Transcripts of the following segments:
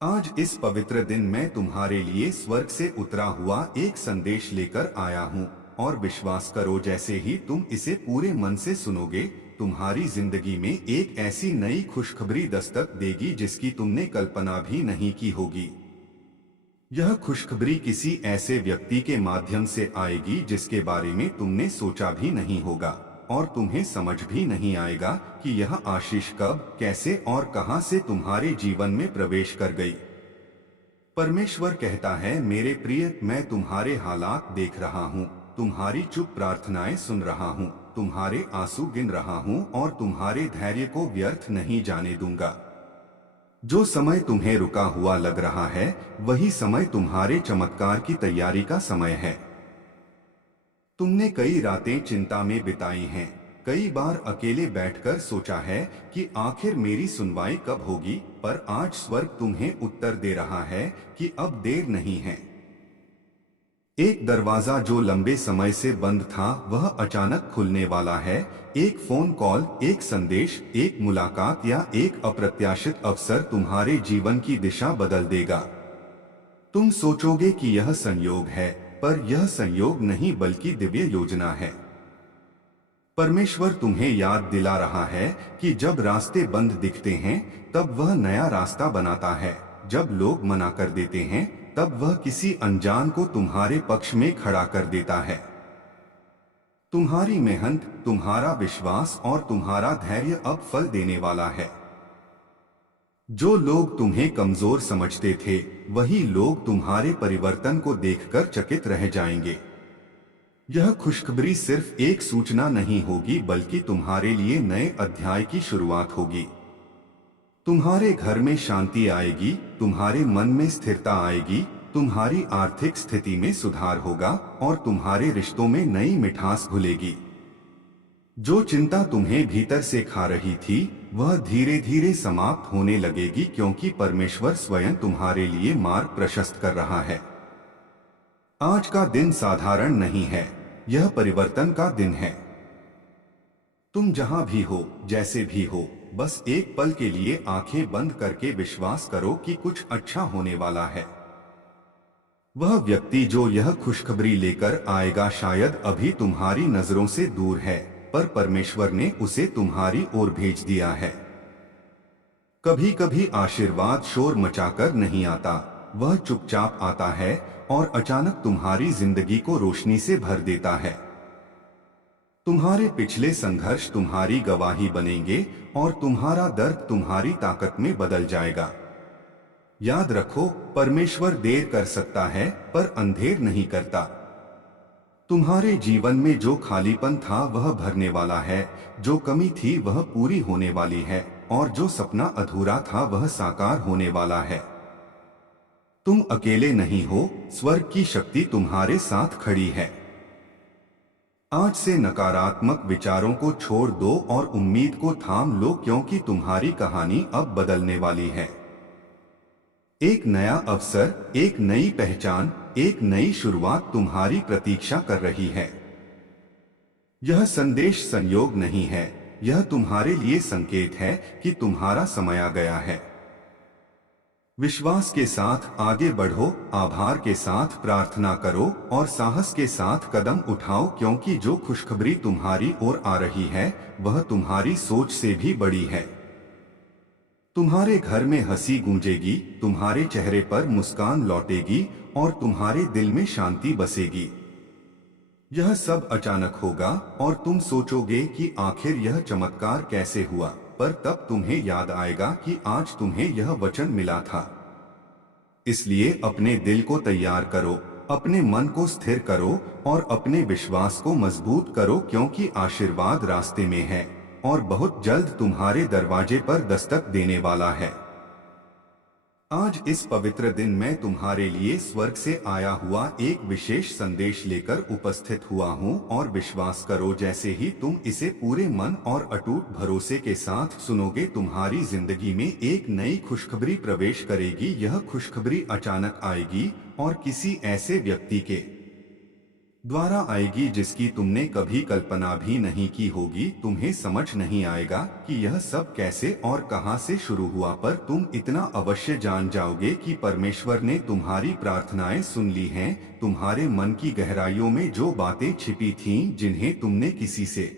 आज इस पवित्र दिन मैं तुम्हारे लिए स्वर्ग से उतरा हुआ एक संदेश लेकर आया हूँ। और विश्वास करो, जैसे ही तुम इसे पूरे मन से सुनोगे, तुम्हारी जिंदगी में एक ऐसी नई खुशखबरी दस्तक देगी जिसकी तुमने कल्पना भी नहीं की होगी। यह खुशखबरी किसी ऐसे व्यक्ति के माध्यम से आएगी जिसके बारे में तुमने सोचा भी नहीं होगा, और तुम्हें समझ भी नहीं आएगा कि यह आशीष कब, कैसे और कहां से तुम्हारे जीवन में प्रवेश कर गई। परमेश्वर कहता है, मेरे प्रिय, मैं तुम्हारे हालात देख रहा हूँ, तुम्हारी चुप प्रार्थनाएं सुन रहा हूँ, तुम्हारे आंसू गिन रहा हूँ और तुम्हारे धैर्य को व्यर्थ नहीं जाने दूंगा। जो समय तुम्हें रुका हुआ लग रहा है, वही समय तुम्हारे चमत्कार की तैयारी का समय है। तुमने कई रातें चिंता में बिताई हैं, कई बार अकेले बैठकर सोचा है कि आखिर मेरी सुनवाई कब होगी, पर आज स्वर्ग तुम्हें उत्तर दे रहा है कि अब देर नहीं है। एक दरवाजा जो लंबे समय से बंद था, वह अचानक खुलने वाला है। एक फोन कॉल, एक संदेश, एक मुलाकात या एक अप्रत्याशित अवसर तुम्हारे जीवन की दिशा बदल देगा। तुम सोचोगे कि यह संयोग है, पर यह संयोग नहीं बल्कि दिव्य योजना है। परमेश्वर तुम्हें याद दिला रहा है कि जब रास्ते बंद दिखते हैं, तब वह नया रास्ता बनाता है। जब लोग मना कर देते हैं, तब वह किसी अनजान को तुम्हारे पक्ष में खड़ा कर देता है। तुम्हारी मेहनत, तुम्हारा विश्वास और तुम्हारा धैर्य अब फल देने वाला है। जो लोग तुम्हें कमजोर समझते थे, वही लोग तुम्हारे परिवर्तन को देखकर चकित रह जाएंगे। यह खुशखबरी सिर्फ एक सूचना नहीं होगी, बल्कि तुम्हारे लिए नए अध्याय की शुरुआत होगी। तुम्हारे घर में शांति आएगी, तुम्हारे मन में स्थिरता आएगी, तुम्हारी आर्थिक स्थिति में सुधार होगा और तुम्हारे रिश्तों में नई मिठास घुलेगी। जो चिंता तुम्हें भीतर से खा रही थी, वह धीरे धीरे समाप्त होने लगेगी, क्योंकि परमेश्वर स्वयं तुम्हारे लिए मार्ग प्रशस्त कर रहा है। आज का दिन साधारण नहीं है, यह परिवर्तन का दिन है। तुम जहां भी हो, जैसे भी हो, बस एक पल के लिए आंखें बंद करके विश्वास करो कि कुछ अच्छा होने वाला है। वह व्यक्ति जो यह खुशखबरी लेकर आएगा शायद अभी तुम्हारी नजरों से दूर है, पर परमेश्वर ने उसे तुम्हारी ओर भेज दिया है। कभी कभी आशीर्वाद शोर मचाकर नहीं आता, वह चुपचाप आता है और अचानक तुम्हारी जिंदगी को रोशनी से भर देता है। तुम्हारे पिछले संघर्ष तुम्हारी गवाही बनेंगे और तुम्हारा दर्द तुम्हारी ताकत में बदल जाएगा। याद रखो, परमेश्वर देर कर सकता है, पर अंधेर नहीं करता। तुम्हारे जीवन में जो खालीपन था वह भरने वाला है, जो कमी थी वह पूरी होने वाली है, और जो सपना अधूरा था वह साकार होने वाला है। तुम अकेले नहीं हो, स्वर्ग की शक्ति तुम्हारे साथ खड़ी है। आज से नकारात्मक विचारों को छोड़ दो और उम्मीद को थाम लो, क्योंकि तुम्हारी कहानी अब बदलने वाली है। एक नया अवसर, एक नई पहचान, एक नई शुरुआत तुम्हारी प्रतीक्षा कर रही है। यह संदेश संयोग नहीं है, यह तुम्हारे लिए संकेत है कि तुम्हारा समय आ गया है। विश्वास के साथ आगे बढ़ो, आभार के साथ प्रार्थना करो और साहस के साथ कदम उठाओ, क्योंकि जो खुशखबरी तुम्हारी ओर आ रही है, वह तुम्हारी सोच से भी बड़ी है। तुम्हारे घर में हंसी गूंजेगी, तुम्हारे चेहरे पर मुस्कान लौटेगी और तुम्हारे दिल में शांति बसेगी। यह सब अचानक होगा और तुम सोचोगे कि आखिर यह चमत्कार कैसे हुआ, पर तब तुम्हें याद आएगा कि आज तुम्हें यह वचन मिला था। इसलिए अपने दिल को तैयार करो, अपने मन को स्थिर करो और अपने विश्वास को मजबूत करो, क्योंकि आशीर्वाद रास्ते में है और बहुत जल्द तुम्हारे दरवाजे पर दस्तक देने वाला है। आज इस पवित्र दिन मैं तुम्हारे लिए स्वर्ग से आया हुआ एक विशेष संदेश लेकर उपस्थित हुआ हूँ, और विश्वास करो, जैसे ही तुम इसे पूरे मन और अटूट भरोसे के साथ सुनोगे, तुम्हारी जिंदगी में एक नई खुशखबरी प्रवेश करेगी। यह खुशखबरी अचानक आएगी और किसी ऐसे व्यक्ति के द्वारा आएगी जिसकी तुमने कभी कल्पना भी नहीं की होगी। तुम्हें समझ नहीं आएगा कि यह सब कैसे और कहां से शुरू हुआ, पर तुम इतना अवश्य जान जाओगे कि परमेश्वर ने तुम्हारी प्रार्थनाएं सुन ली हैं। तुम्हारे मन की गहराइयों में जो बातें छिपी थीं, जिन्हें तुमने किसी से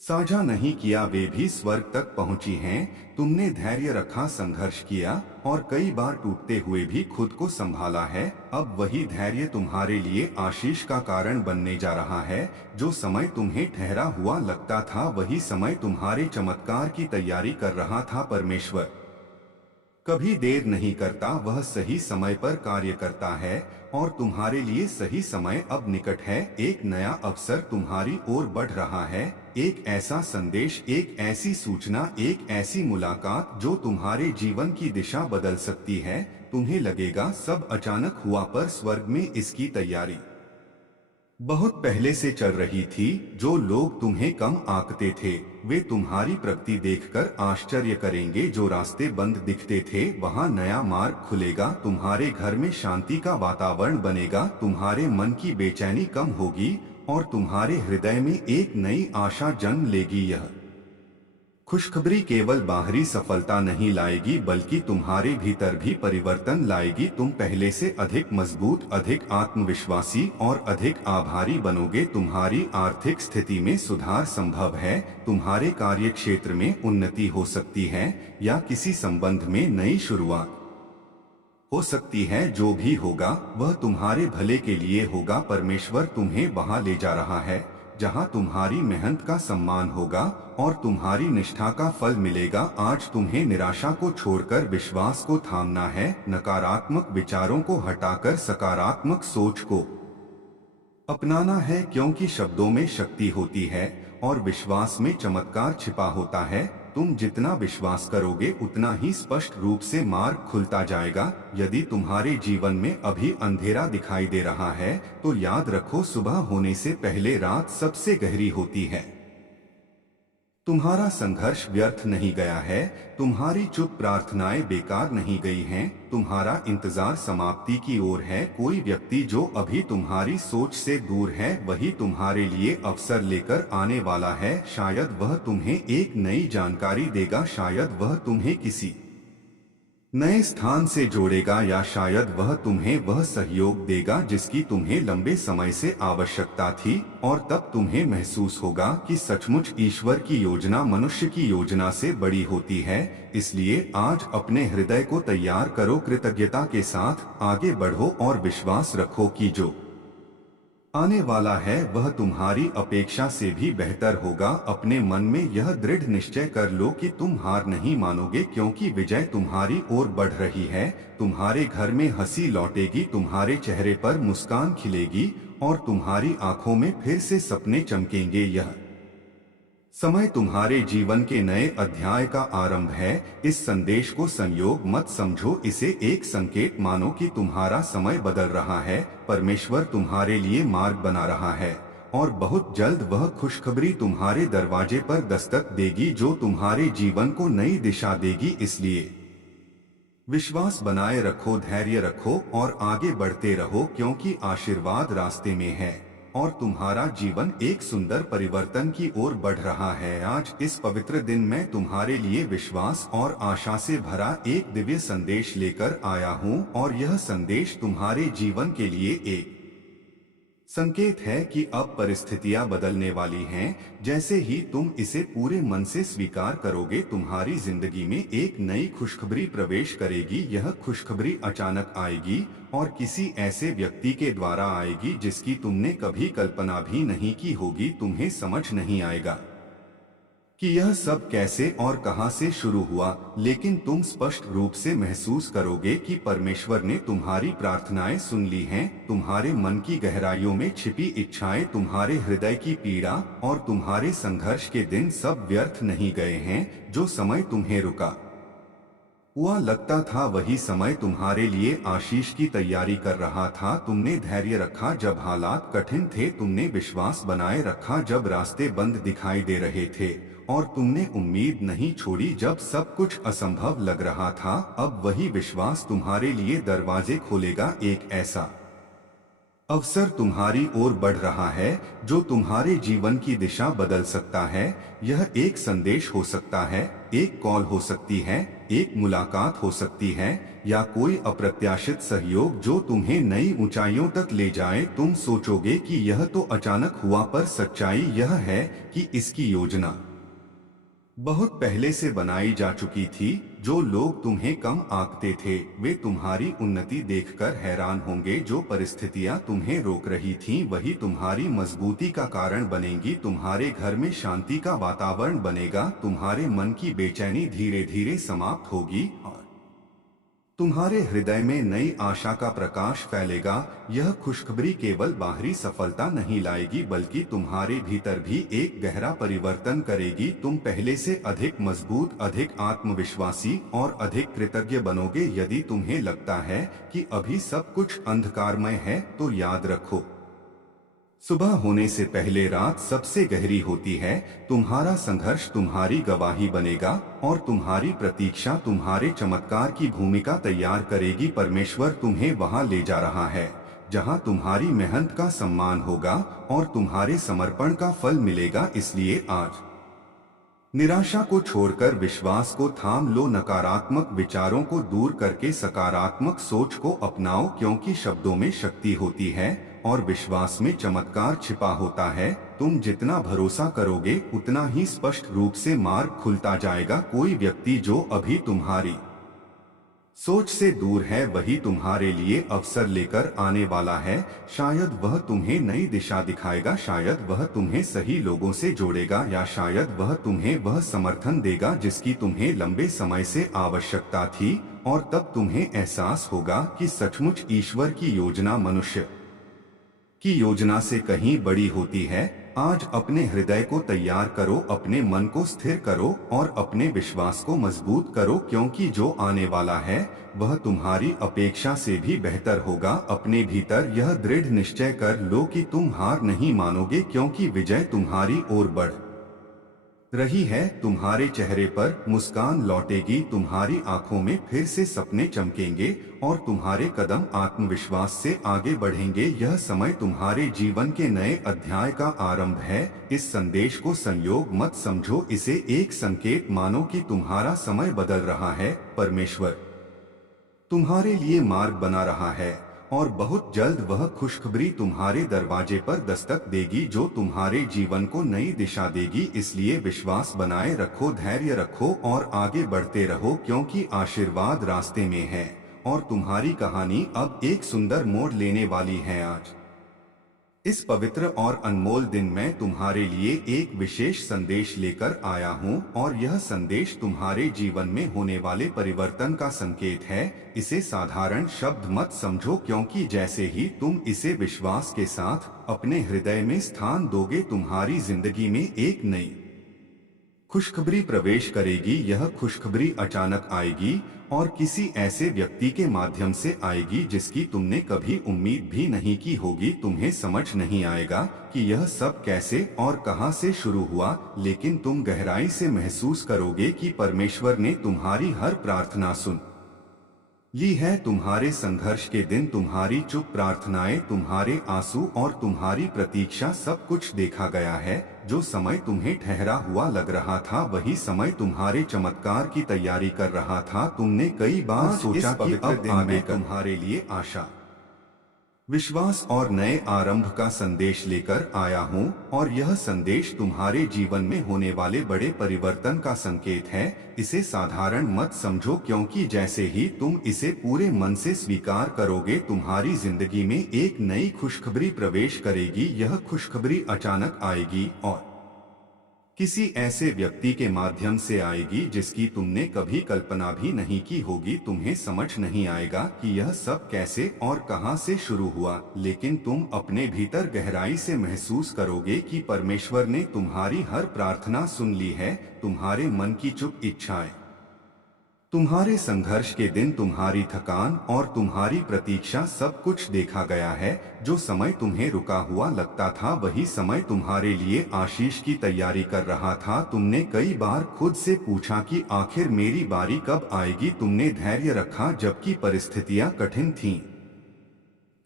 साझा नहीं किया, वे भी स्वर्ग तक पहुंची हैं। तुमने धैर्य रखा, संघर्ष किया और कई बार टूटते हुए भी खुद को संभाला है। अब वही धैर्य तुम्हारे लिए आशीष का कारण बनने जा रहा है। जो समय तुम्हें ठहरा हुआ लगता था, वही समय तुम्हारे चमत्कार की तैयारी कर रहा था। परमेश्वर कभी देर नहीं करता, वह सही समय पर कार्य करता है और तुम्हारे लिए सही समय अब निकट है। एक नया अवसर तुम्हारी ओर बढ़ रहा है। एक ऐसा संदेश, एक ऐसी सूचना, एक ऐसी मुलाकात जो तुम्हारे जीवन की दिशा बदल सकती है। तुम्हें लगेगा सब अचानक हुआ, पर स्वर्ग में इसकी तैयारी बहुत पहले से चल रही थी। जो लोग तुम्हें कम आंकते थे, वे तुम्हारी प्रगति देखकर आश्चर्य करेंगे। जो रास्ते बंद दिखते थे, वहां नया मार्ग खुलेगा। तुम्हारे घर में शांति का वातावरण बनेगा। तुम्हारे मन की बेचैनी कम होगी और तुम्हारे हृदय में एक नई आशा जन्म लेगी। यह खुशखबरी केवल बाहरी सफलता नहीं लाएगी, बल्कि तुम्हारे भीतर भी परिवर्तन लाएगी। तुम पहले से अधिक मजबूत, अधिक आत्मविश्वासी और अधिक आभारी बनोगे। तुम्हारी आर्थिक स्थिति में सुधार संभव है। तुम्हारे कार्य क्षेत्र में उन्नति हो सकती है या किसी संबंध में नई शुरुआत हो सकती है। जो भी होगा वह तुम्हारे भले के लिए होगा। परमेश्वर तुम्हें वहां ले जा रहा है जहां तुम्हारी मेहनत का सम्मान होगा और तुम्हारी निष्ठा का फल मिलेगा। आज तुम्हें निराशा को छोड़कर विश्वास को थामना है, नकारात्मक विचारों को हटाकर सकारात्मक सोच को अपनाना है, क्योंकि शब्दों में शक्ति होती है और विश्वास में चमत्कार छिपा होता है। तुम जितना विश्वास करोगे, उतना ही स्पष्ट रूप से मार्ग खुलता जाएगा। यदि तुम्हारे जीवन में अभी अंधेरा दिखाई दे रहा है, तो याद रखो, सुबह होने से पहले रात सबसे गहरी होती है। तुम्हारा संघर्ष व्यर्थ नहीं गया है। तुम्हारी चुप प्रार्थनाएं बेकार नहीं गई हैं। तुम्हारा इंतजार समाप्ति की ओर है। कोई व्यक्ति जो अभी तुम्हारी सोच से दूर है, वही तुम्हारे लिए अवसर लेकर आने वाला है। शायद वह तुम्हें एक नई जानकारी देगा, शायद वह तुम्हें किसी नए स्थान से जोड़ेगा, या शायद वह तुम्हें वह सहयोग देगा जिसकी तुम्हें लंबे समय से आवश्यकता थी। और तब तुम्हें महसूस होगा कि सचमुच ईश्वर की योजना मनुष्य की योजना से बड़ी होती है। इसलिए आज अपने हृदय को तैयार करो, कृतज्ञता के साथ आगे बढ़ो और विश्वास रखो कि जो आने वाला है वह तुम्हारी अपेक्षा से भी बेहतर होगा। अपने मन में यह दृढ़ निश्चय कर लो कि तुम हार नहीं मानोगे, क्योंकि विजय तुम्हारी ओर बढ़ रही है। तुम्हारे घर में हंसी लौटेगी, तुम्हारे चेहरे पर मुस्कान खिलेगी और तुम्हारी आंखों में फिर से सपने चमकेंगे। यह समय तुम्हारे जीवन के नए अध्याय का आरंभ है। इस संदेश को संयोग मत समझो, इसे एक संकेत मानो कि तुम्हारा समय बदल रहा है। परमेश्वर तुम्हारे लिए मार्ग बना रहा है और बहुत जल्द वह खुशखबरी तुम्हारे दरवाजे पर दस्तक देगी, जो तुम्हारे जीवन को नई दिशा देगी। इसलिए विश्वास बनाए रखो, धैर्य रखो और आगे बढ़ते रहो, क्योंकि आशीर्वाद रास्ते में है और तुम्हारा जीवन एक सुंदर परिवर्तन की ओर बढ़ रहा है। आज इस पवित्र दिन मैं तुम्हारे लिए विश्वास और आशा से भरा एक दिव्य संदेश लेकर आया हूँ, और यह संदेश तुम्हारे जीवन के लिए एक संकेत है कि अब परिस्थितियां बदलने वाली हैं। जैसे ही तुम इसे पूरे मन से स्वीकार करोगे, तुम्हारी जिंदगी में एक नई खुशखबरी प्रवेश करेगी। यह खुशखबरी अचानक आएगी और किसी ऐसे व्यक्ति के द्वारा आएगी जिसकी तुमने कभी कल्पना भी नहीं की होगी। तुम्हें समझ नहीं आएगा कि यह सब कैसे और कहां से शुरू हुआ, लेकिन तुम स्पष्ट रूप से महसूस करोगे कि परमेश्वर ने तुम्हारी प्रार्थनाएं सुन ली हैं। तुम्हारे मन की गहराइयों में छिपी इच्छाएं, तुम्हारे हृदय की पीड़ा और तुम्हारे संघर्ष के दिन सब व्यर्थ नहीं गए हैं। जो समय तुम्हें रुका हुआ लगता था, वही समय तुम्हारे लिए आशीष की तैयारी कर रहा था। तुमने धैर्य रखा जब हालात कठिन थे, तुमने विश्वास बनाए रखा जब रास्ते बंद दिखाई दे रहे थे, और तुमने उम्मीद नहीं छोड़ी जब सब कुछ असंभव लग रहा था। अब वही विश्वास तुम्हारे लिए दरवाजे खोलेगा, एक ऐसा अवसर तुम्हारी ओर बढ़ रहा है जो तुम्हारे जीवन की दिशा बदल सकता है। यह एक संदेश हो सकता है, एक कॉल हो सकती है, एक मुलाकात हो सकती है, या कोई अप्रत्याशित सहयोग जो तुम्हें नई ऊंचाइयों तक ले जाए। तुम सोचोगे कि यह तो अचानक हुआ, पर सच्चाई यह है कि इसकी योजना बहुत पहले से बनाई जा चुकी थी। जो लोग तुम्हें कम आंकते थे वे तुम्हारी उन्नति देखकर हैरान होंगे। जो परिस्थितियां तुम्हें रोक रही थीं वही तुम्हारी मजबूती का कारण बनेंगी। तुम्हारे घर में शांति का वातावरण बनेगा, तुम्हारे मन की बेचैनी धीरे धीरे समाप्त होगी और तुम्हारे हृदय में नई आशा का प्रकाश फैलेगा। यह खुशखबरी केवल बाहरी सफलता नहीं लाएगी बल्कि तुम्हारे भीतर भी एक गहरा परिवर्तन करेगी। तुम पहले से अधिक मजबूत, अधिक आत्मविश्वासी और अधिक कृतज्ञ बनोगे। यदि तुम्हें लगता है कि अभी सब कुछ अंधकारमय है तो याद रखो, सुबह होने से पहले रात सबसे गहरी होती है। तुम्हारा संघर्ष तुम्हारी गवाही बनेगा और तुम्हारी प्रतीक्षा तुम्हारे चमत्कार की भूमिका तैयार करेगी। परमेश्वर तुम्हें वहां ले जा रहा है जहां तुम्हारी मेहनत का सम्मान होगा और तुम्हारे समर्पण का फल मिलेगा। इसलिए आज निराशा को छोड़कर विश्वास को थाम लो। नकारात्मक विचारों को दूर करके सकारात्मक सोच को अपनाओ, क्योंकि शब्दों में शक्ति होती है और विश्वास में चमत्कार छिपा होता है। तुम जितना भरोसा करोगे उतना ही स्पष्ट रूप से मार्ग खुलता जाएगा। कोई व्यक्ति जो अभी तुम्हारी सोच से दूर है वही तुम्हारे लिए अवसर लेकर आने वाला है। शायद वह तुम्हें नई दिशा दिखाएगा, शायद वह तुम्हें सही लोगों से जोड़ेगा, या शायद वह तुम्हें वह समर्थन देगा जिसकी तुम्हें लंबे समय से आवश्यकता थी। और तब तुम्हें एहसास होगा कि सचमुच ईश्वर की योजना मनुष्य की योजना से कहीं बड़ी होती है। आज अपने हृदय को तैयार करो, अपने मन को स्थिर करो और अपने विश्वास को मजबूत करो, क्योंकि जो आने वाला है वह तुम्हारी अपेक्षा से भी बेहतर होगा। अपने भीतर यह दृढ़ निश्चय कर लो कि तुम हार नहीं मानोगे, क्योंकि विजय तुम्हारी ओर बढ़ रही है। तुम्हारे चेहरे पर मुस्कान लौटेगी, तुम्हारी आंखों में फिर से सपने चमकेंगे और तुम्हारे कदम आत्मविश्वास से आगे बढ़ेंगे। यह समय तुम्हारे जीवन के नए अध्याय का आरंभ है। इस संदेश को संयोग मत समझो, इसे एक संकेत मानो कि तुम्हारा समय बदल रहा है। परमेश्वर तुम्हारे लिए मार्ग बना रहा है और बहुत जल्द वह खुशखबरी तुम्हारे दरवाजे पर दस्तक देगी जो तुम्हारे जीवन को नई दिशा देगी। इसलिए विश्वास बनाए रखो, धैर्य रखो और आगे बढ़ते रहो, क्योंकि आशीर्वाद रास्ते में है और तुम्हारी कहानी अब एक सुंदर मोड़ लेने वाली है। आज इस पवित्र और अनमोल दिन मैं तुम्हारे लिए एक विशेष संदेश लेकर आया हूँ और यह संदेश तुम्हारे जीवन में होने वाले परिवर्तन का संकेत है। इसे साधारण शब्द मत समझो, क्योंकि जैसे ही तुम इसे विश्वास के साथ अपने हृदय में स्थान दोगे तुम्हारी जिंदगी में एक नई खुशखबरी प्रवेश करेगी। यह खुशखबरी अचानक आएगी और किसी ऐसे व्यक्ति के माध्यम से आएगी जिसकी तुमने कभी उम्मीद भी नहीं की होगी। तुम्हें समझ नहीं आएगा कि यह सब कैसे और कहां से शुरू हुआ, लेकिन तुम गहराई से महसूस करोगे कि परमेश्वर ने तुम्हारी हर प्रार्थना सुन ली है। तुम्हारे संघर्ष के दिन, तुम्हारी चुप प्रार्थनाएं, तुम्हारे आंसू और तुम्हारी प्रतीक्षा, सब कुछ देखा गया है। जो समय तुम्हें ठहरा हुआ लग रहा था वही समय तुम्हारे चमत्कार की तैयारी कर रहा था। तुमने कई बार सोचा कि अब आगे तुम्हारे लिए आशा, विश्वास और नए आरंभ का संदेश लेकर आया हूँ और यह संदेश तुम्हारे जीवन में होने वाले बड़े परिवर्तन का संकेत है। इसे साधारण मत समझो, क्योंकि जैसे ही तुम इसे पूरे मन से स्वीकार करोगे तुम्हारी जिंदगी में एक नई खुशखबरी प्रवेश करेगी। यह खुशखबरी अचानक आएगी और किसी ऐसे व्यक्ति के माध्यम से आएगी जिसकी तुमने कभी कल्पना भी नहीं की होगी। तुम्हें समझ नहीं आएगा कि यह सब कैसे और कहां से शुरू हुआ, लेकिन तुम अपने भीतर गहराई से महसूस करोगे कि परमेश्वर ने तुम्हारी हर प्रार्थना सुन ली है। तुम्हारे मन की चुप इच्छाएं, तुम्हारे संघर्ष के दिन, तुम्हारी थकान और तुम्हारी प्रतीक्षा, सब कुछ देखा गया है। जो समय तुम्हें रुका हुआ लगता था वही समय तुम्हारे लिए आशीष की तैयारी कर रहा था। तुमने कई बार खुद से पूछा कि आखिर मेरी बारी कब आएगी। तुमने धैर्य रखा जबकि परिस्थितियां कठिन थीं।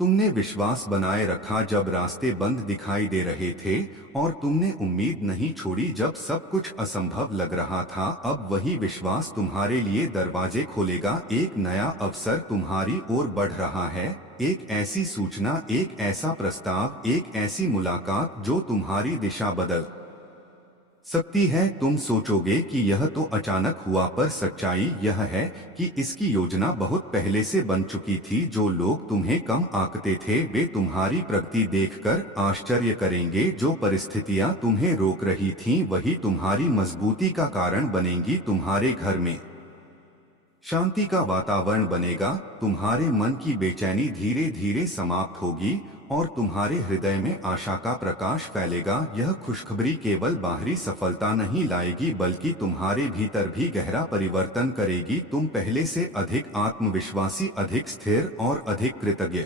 तुमने विश्वास बनाए रखा जब रास्ते बंद दिखाई दे रहे थे, और तुमने उम्मीद नहीं छोड़ी जब सब कुछ असंभव लग रहा था। अब वही विश्वास तुम्हारे लिए दरवाजे खोलेगा। एक नया अवसर तुम्हारी ओर बढ़ रहा है। एक ऐसी सूचना, एक ऐसा प्रस्ताव, एक ऐसी मुलाकात जो तुम्हारी दिशा बदल सकती है। तुम सोचोगे कि यह तो अचानक हुआ, पर सच्चाई यह है कि इसकी योजना बहुत पहले से बन चुकी थी। जो लोग तुम्हें कम आंकते थे वे तुम्हारी प्रगति देखकर आश्चर्य करेंगे। जो परिस्थितियां तुम्हें रोक रही थीं वही तुम्हारी मजबूती का कारण बनेंगी। तुम्हारे घर में शांति का वातावरण बनेगा। तुम्हारे मन की बेचैनी धीरे धीरे समाप्त होगी और तुम्हारे हृदय में आशा का प्रकाश फैलेगा। यह खुशखबरी केवल बाहरी सफलता नहीं लाएगी बल्कि तुम्हारे भीतर भी गहरा परिवर्तन करेगी। तुम पहले से अधिक आत्मविश्वासी, अधिक स्थिर और अधिक कृतज्ञ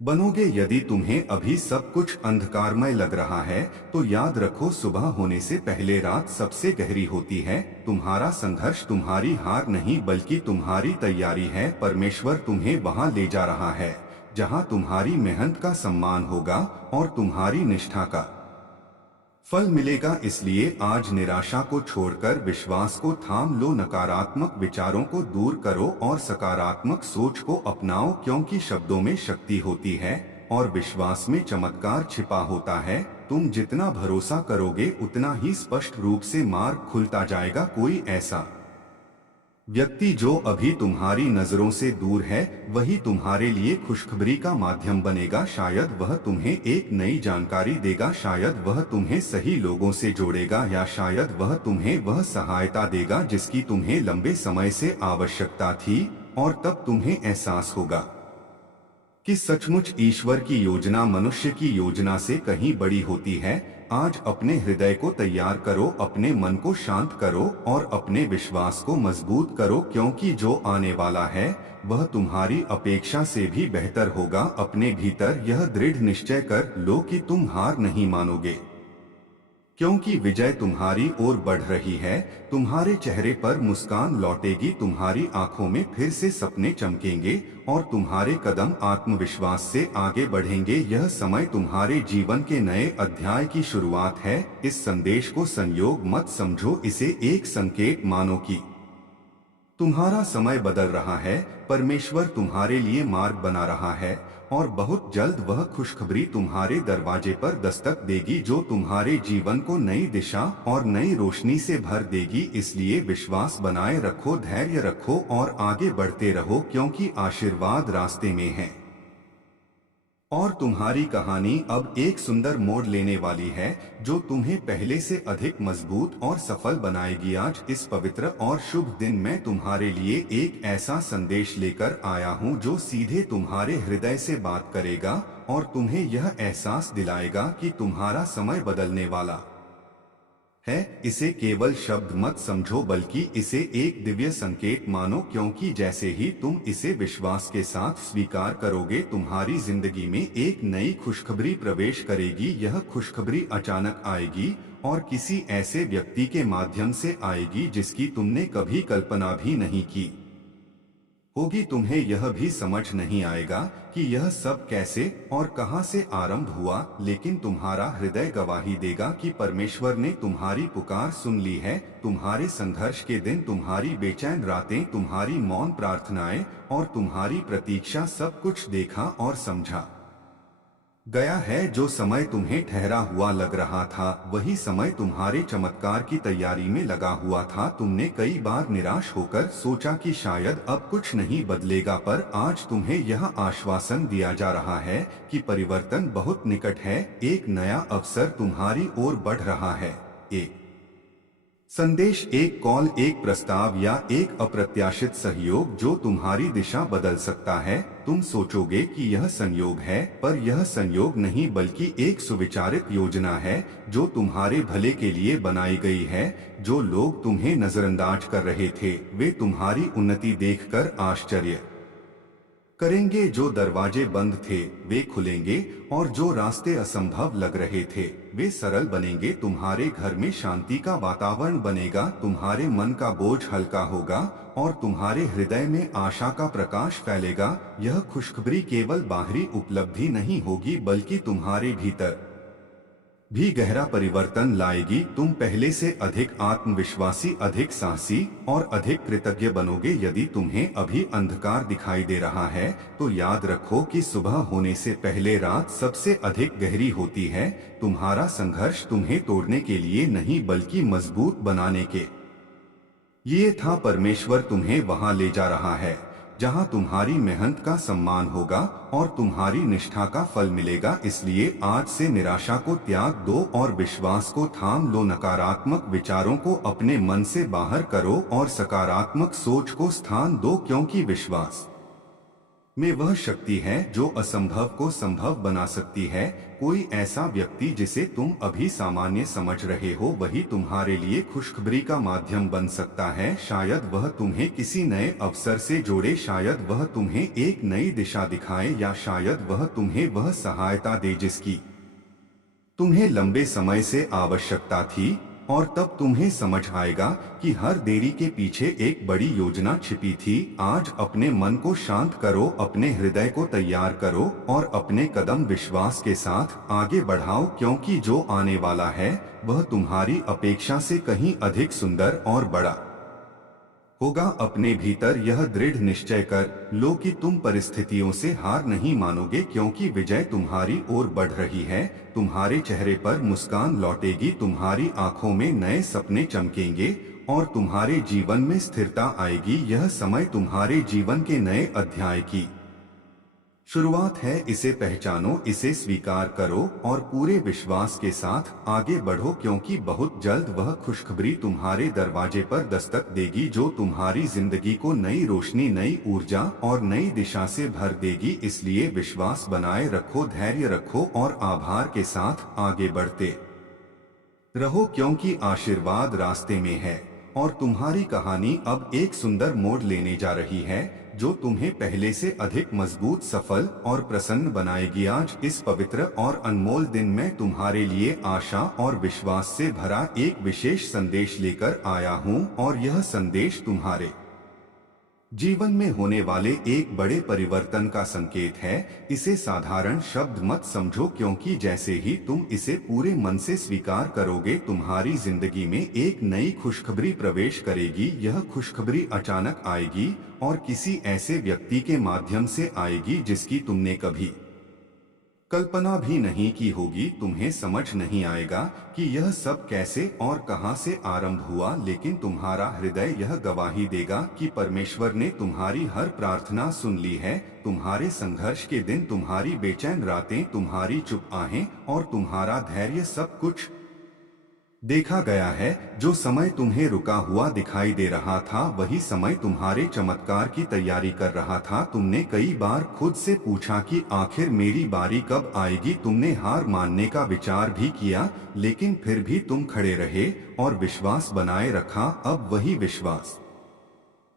बनोगे। यदि तुम्हें अभी सब कुछ अंधकारमय लग रहा है तो याद रखो, सुबह होने से पहले रात सबसे गहरी होती है। तुम्हारा संघर्ष तुम्हारी हार नहीं बल्कि तुम्हारी तैयारी है। परमेश्वर तुम्हें वहां ले जा रहा है जहां तुम्हारी मेहनत का सम्मान होगा और तुम्हारी निष्ठा का फल मिलेगा। इसलिए आज निराशा को छोड़कर विश्वास को थाम लो, नकारात्मक विचारों को दूर करो और सकारात्मक सोच को अपनाओ, क्योंकि शब्दों में शक्ति होती है और विश्वास में चमत्कार छिपा होता है। तुम जितना भरोसा करोगे उतना ही स्पष्ट रूप से मार्ग खुलता जाएगा। कोई ऐसा व्यक्ति जो अभी तुम्हारी नजरों से दूर है वही तुम्हारे लिए खुशखबरी का माध्यम बनेगा। शायद वह तुम्हें एक नई जानकारी देगा, शायद वह तुम्हें सही लोगों से जोड़ेगा, या शायद वह तुम्हें वह सहायता देगा जिसकी तुम्हें लंबे समय से आवश्यकता थी। और तब तुम्हें एहसास होगा कि सचमुच ईश्वर की योजना मनुष्य की योजना से कहीं बड़ी होती है। आज अपने हृदय को तैयार करो, अपने मन को शांत करो और अपने विश्वास को मजबूत करो, क्योंकि जो आने वाला है वह तुम्हारी अपेक्षा से भी बेहतर होगा। अपने भीतर यह दृढ़ निश्चय कर लो कि तुम हार नहीं मानोगे, क्योंकि विजय तुम्हारी ओर बढ़ रही है। तुम्हारे चेहरे पर मुस्कान लौटेगी, तुम्हारी आंखों में फिर से सपने चमकेंगे और तुम्हारे कदम आत्मविश्वास से आगे बढ़ेंगे। यह समय तुम्हारे जीवन के नए अध्याय की शुरुआत है। इस संदेश को संयोग मत समझो, इसे एक संकेत मानो कि तुम्हारा समय बदल रहा है। परमेश्वर तुम्हारे लिए मार्ग बना रहा है और बहुत जल्द वह खुशखबरी तुम्हारे दरवाजे पर दस्तक देगी जो तुम्हारे जीवन को नई दिशा और नई रोशनी से भर देगी। इसलिए विश्वास बनाए रखो, धैर्य रखो और आगे बढ़ते रहो, क्योंकि आशीर्वाद रास्ते में है और तुम्हारी कहानी अब एक सुंदर मोड़ लेने वाली है जो तुम्हें पहले से अधिक मजबूत और सफल बनाएगी। आज इस पवित्र और शुभ दिन मैं तुम्हारे लिए एक ऐसा संदेश लेकर आया हूँ जो सीधे तुम्हारे हृदय से बात करेगा और तुम्हें यह एहसास दिलाएगा कि तुम्हारा समय बदलने वाला है। इसे केवल शब्द मत समझो बल्कि इसे एक दिव्य संकेत मानो, क्योंकि जैसे ही तुम इसे विश्वास के साथ स्वीकार करोगे तुम्हारी जिंदगी में एक नई खुशखबरी प्रवेश करेगी। यह खुशखबरी अचानक आएगी और किसी ऐसे व्यक्ति के माध्यम से आएगी जिसकी तुमने कभी कल्पना भी नहीं की होगी। तुम्हें यह भी समझ नहीं आएगा कि यह सब कैसे और कहां से आरंभ हुआ, लेकिन तुम्हारा हृदय गवाही देगा कि परमेश्वर ने तुम्हारी पुकार सुन ली है। तुम्हारे संघर्ष के दिन, तुम्हारी बेचैन रातें, तुम्हारी मौन प्रार्थनाएं और तुम्हारी प्रतीक्षा, सब कुछ देखा और समझा गया है। जो समय तुम्हें ठहरा हुआ लग रहा था वही समय तुम्हारे चमत्कार की तैयारी में लगा हुआ था। तुमने कई बार निराश होकर सोचा कि शायद अब कुछ नहीं बदलेगा, पर आज तुम्हें यह आश्वासन दिया जा रहा है कि परिवर्तन बहुत निकट है। एक नया अवसर तुम्हारी ओर बढ़ रहा है। एक संदेश, एक कॉल, एक प्रस्ताव या एक अप्रत्याशित सहयोग जो तुम्हारी दिशा बदल सकता है। तुम सोचोगे कि यह संयोग है, पर यह संयोग नहीं बल्कि एक सुविचारित योजना है जो तुम्हारे भले के लिए बनाई गई है। जो लोग तुम्हें नजरअंदाज कर रहे थे वे तुम्हारी उन्नति देखकर आश्चर्य करेंगे। जो दरवाजे बंद थे वे खुलेंगे और जो रास्ते असंभव लग रहे थे वे सरल बनेंगे। तुम्हारे घर में शांति का वातावरण बनेगा, तुम्हारे मन का बोझ हल्का होगा और तुम्हारे हृदय में आशा का प्रकाश फैलेगा। यह खुशखबरी केवल बाहरी उपलब्धि नहीं होगी बल्कि तुम्हारे भीतर भी गहरा परिवर्तन लाएगी। तुम पहले से अधिक आत्मविश्वासी, अधिक साहसी और अधिक कृतज्ञ बनोगे। यदि तुम्हें अभी अंधकार दिखाई दे रहा है तो याद रखो कि सुबह होने से पहले रात सबसे अधिक गहरी होती है। तुम्हारा संघर्ष तुम्हें तोड़ने के लिए नहीं बल्कि मजबूत बनाने के ये था। परमेश्वर तुम्हें वहां ले जा रहा है जहां तुम्हारी मेहनत का सम्मान होगा और तुम्हारी निष्ठा का फल मिलेगा। इसलिए आज से निराशा को त्याग दो और विश्वास को थाम लो। नकारात्मक विचारों को अपने मन से बाहर करो और सकारात्मक सोच को स्थान दो, क्योंकि विश्वास में वह शक्ति है जो असंभव को संभव बना सकती है। कोई ऐसा व्यक्ति जिसे तुम अभी सामान्य समझ रहे हो वही तुम्हारे लिए खुशखबरी का माध्यम बन सकता है। शायद वह तुम्हें किसी नए अवसर से जोड़े, शायद वह तुम्हें एक नई दिशा दिखाए या शायद वह तुम्हें वह सहायता दे जिसकी तुम्हें लंबे समय से आवश्यकता थी। और तब तुम्हें समझ आएगा कि हर देरी के पीछे एक बड़ी योजना छिपी थी। आज अपने मन को शांत करो, अपने हृदय को तैयार करो और अपने कदम विश्वास के साथ आगे बढ़ाओ, क्योंकि जो आने वाला है वह तुम्हारी अपेक्षा से कहीं अधिक सुंदर और बड़ा होगा। अपने भीतर यह दृढ़ निश्चय कर लो कि तुम परिस्थितियों से हार नहीं मानोगे, क्योंकि विजय तुम्हारी ओर बढ़ रही है। तुम्हारे चेहरे पर मुस्कान लौटेगी, तुम्हारी आंखों में नए सपने चमकेंगे और तुम्हारे जीवन में स्थिरता आएगी। यह समय तुम्हारे जीवन के नए अध्याय की शुरुआत है। इसे पहचानो, इसे स्वीकार करो और पूरे विश्वास के साथ आगे बढ़ो, क्योंकि बहुत जल्द वह खुशखबरी तुम्हारे दरवाजे पर दस्तक देगी जो तुम्हारी जिंदगी को नई रोशनी, नई ऊर्जा और नई दिशा से भर देगी। इसलिए विश्वास बनाए रखो, धैर्य रखो और आभार के साथ आगे बढ़ते रहो, क्योंकि आशीर्वाद रास्ते में है और तुम्हारी कहानी अब एक सुंदर मोड़ लेने जा रही है जो तुम्हें पहले से अधिक मजबूत, सफल और प्रसन्न बनाएगी। आज इस पवित्र और अनमोल दिन में तुम्हारे लिए आशा और विश्वास से भरा एक विशेष संदेश लेकर आया हूँ और यह संदेश तुम्हारे जीवन में होने वाले एक बड़े परिवर्तन का संकेत है। इसे साधारण शब्द मत समझो, क्योंकि जैसे ही तुम इसे पूरे मन से स्वीकार करोगे तुम्हारी जिंदगी में एक नई खुशखबरी प्रवेश करेगी। यह खुशखबरी अचानक आएगी और किसी ऐसे व्यक्ति के माध्यम से आएगी जिसकी तुमने कभी कल्पना भी नहीं की होगी। तुम्हें समझ नहीं आएगा कि यह सब कैसे और कहां से आरंभ हुआ, लेकिन तुम्हारा हृदय यह गवाही देगा कि परमेश्वर ने तुम्हारी हर प्रार्थना सुन ली है। तुम्हारे संघर्ष के दिन, तुम्हारी बेचैन रातें, तुम्हारी चुप आहें और तुम्हारा धैर्य, सब कुछ देखा गया है। जो समय तुम्हें रुका हुआ दिखाई दे रहा था वही समय तुम्हारे चमत्कार की तैयारी कर रहा था। तुमने कई बार खुद से पूछा कि आखिर मेरी बारी कब आएगी। तुमने हार मानने का विचार भी किया, लेकिन फिर भी तुम खड़े रहे और विश्वास बनाए रखा। अब वही विश्वास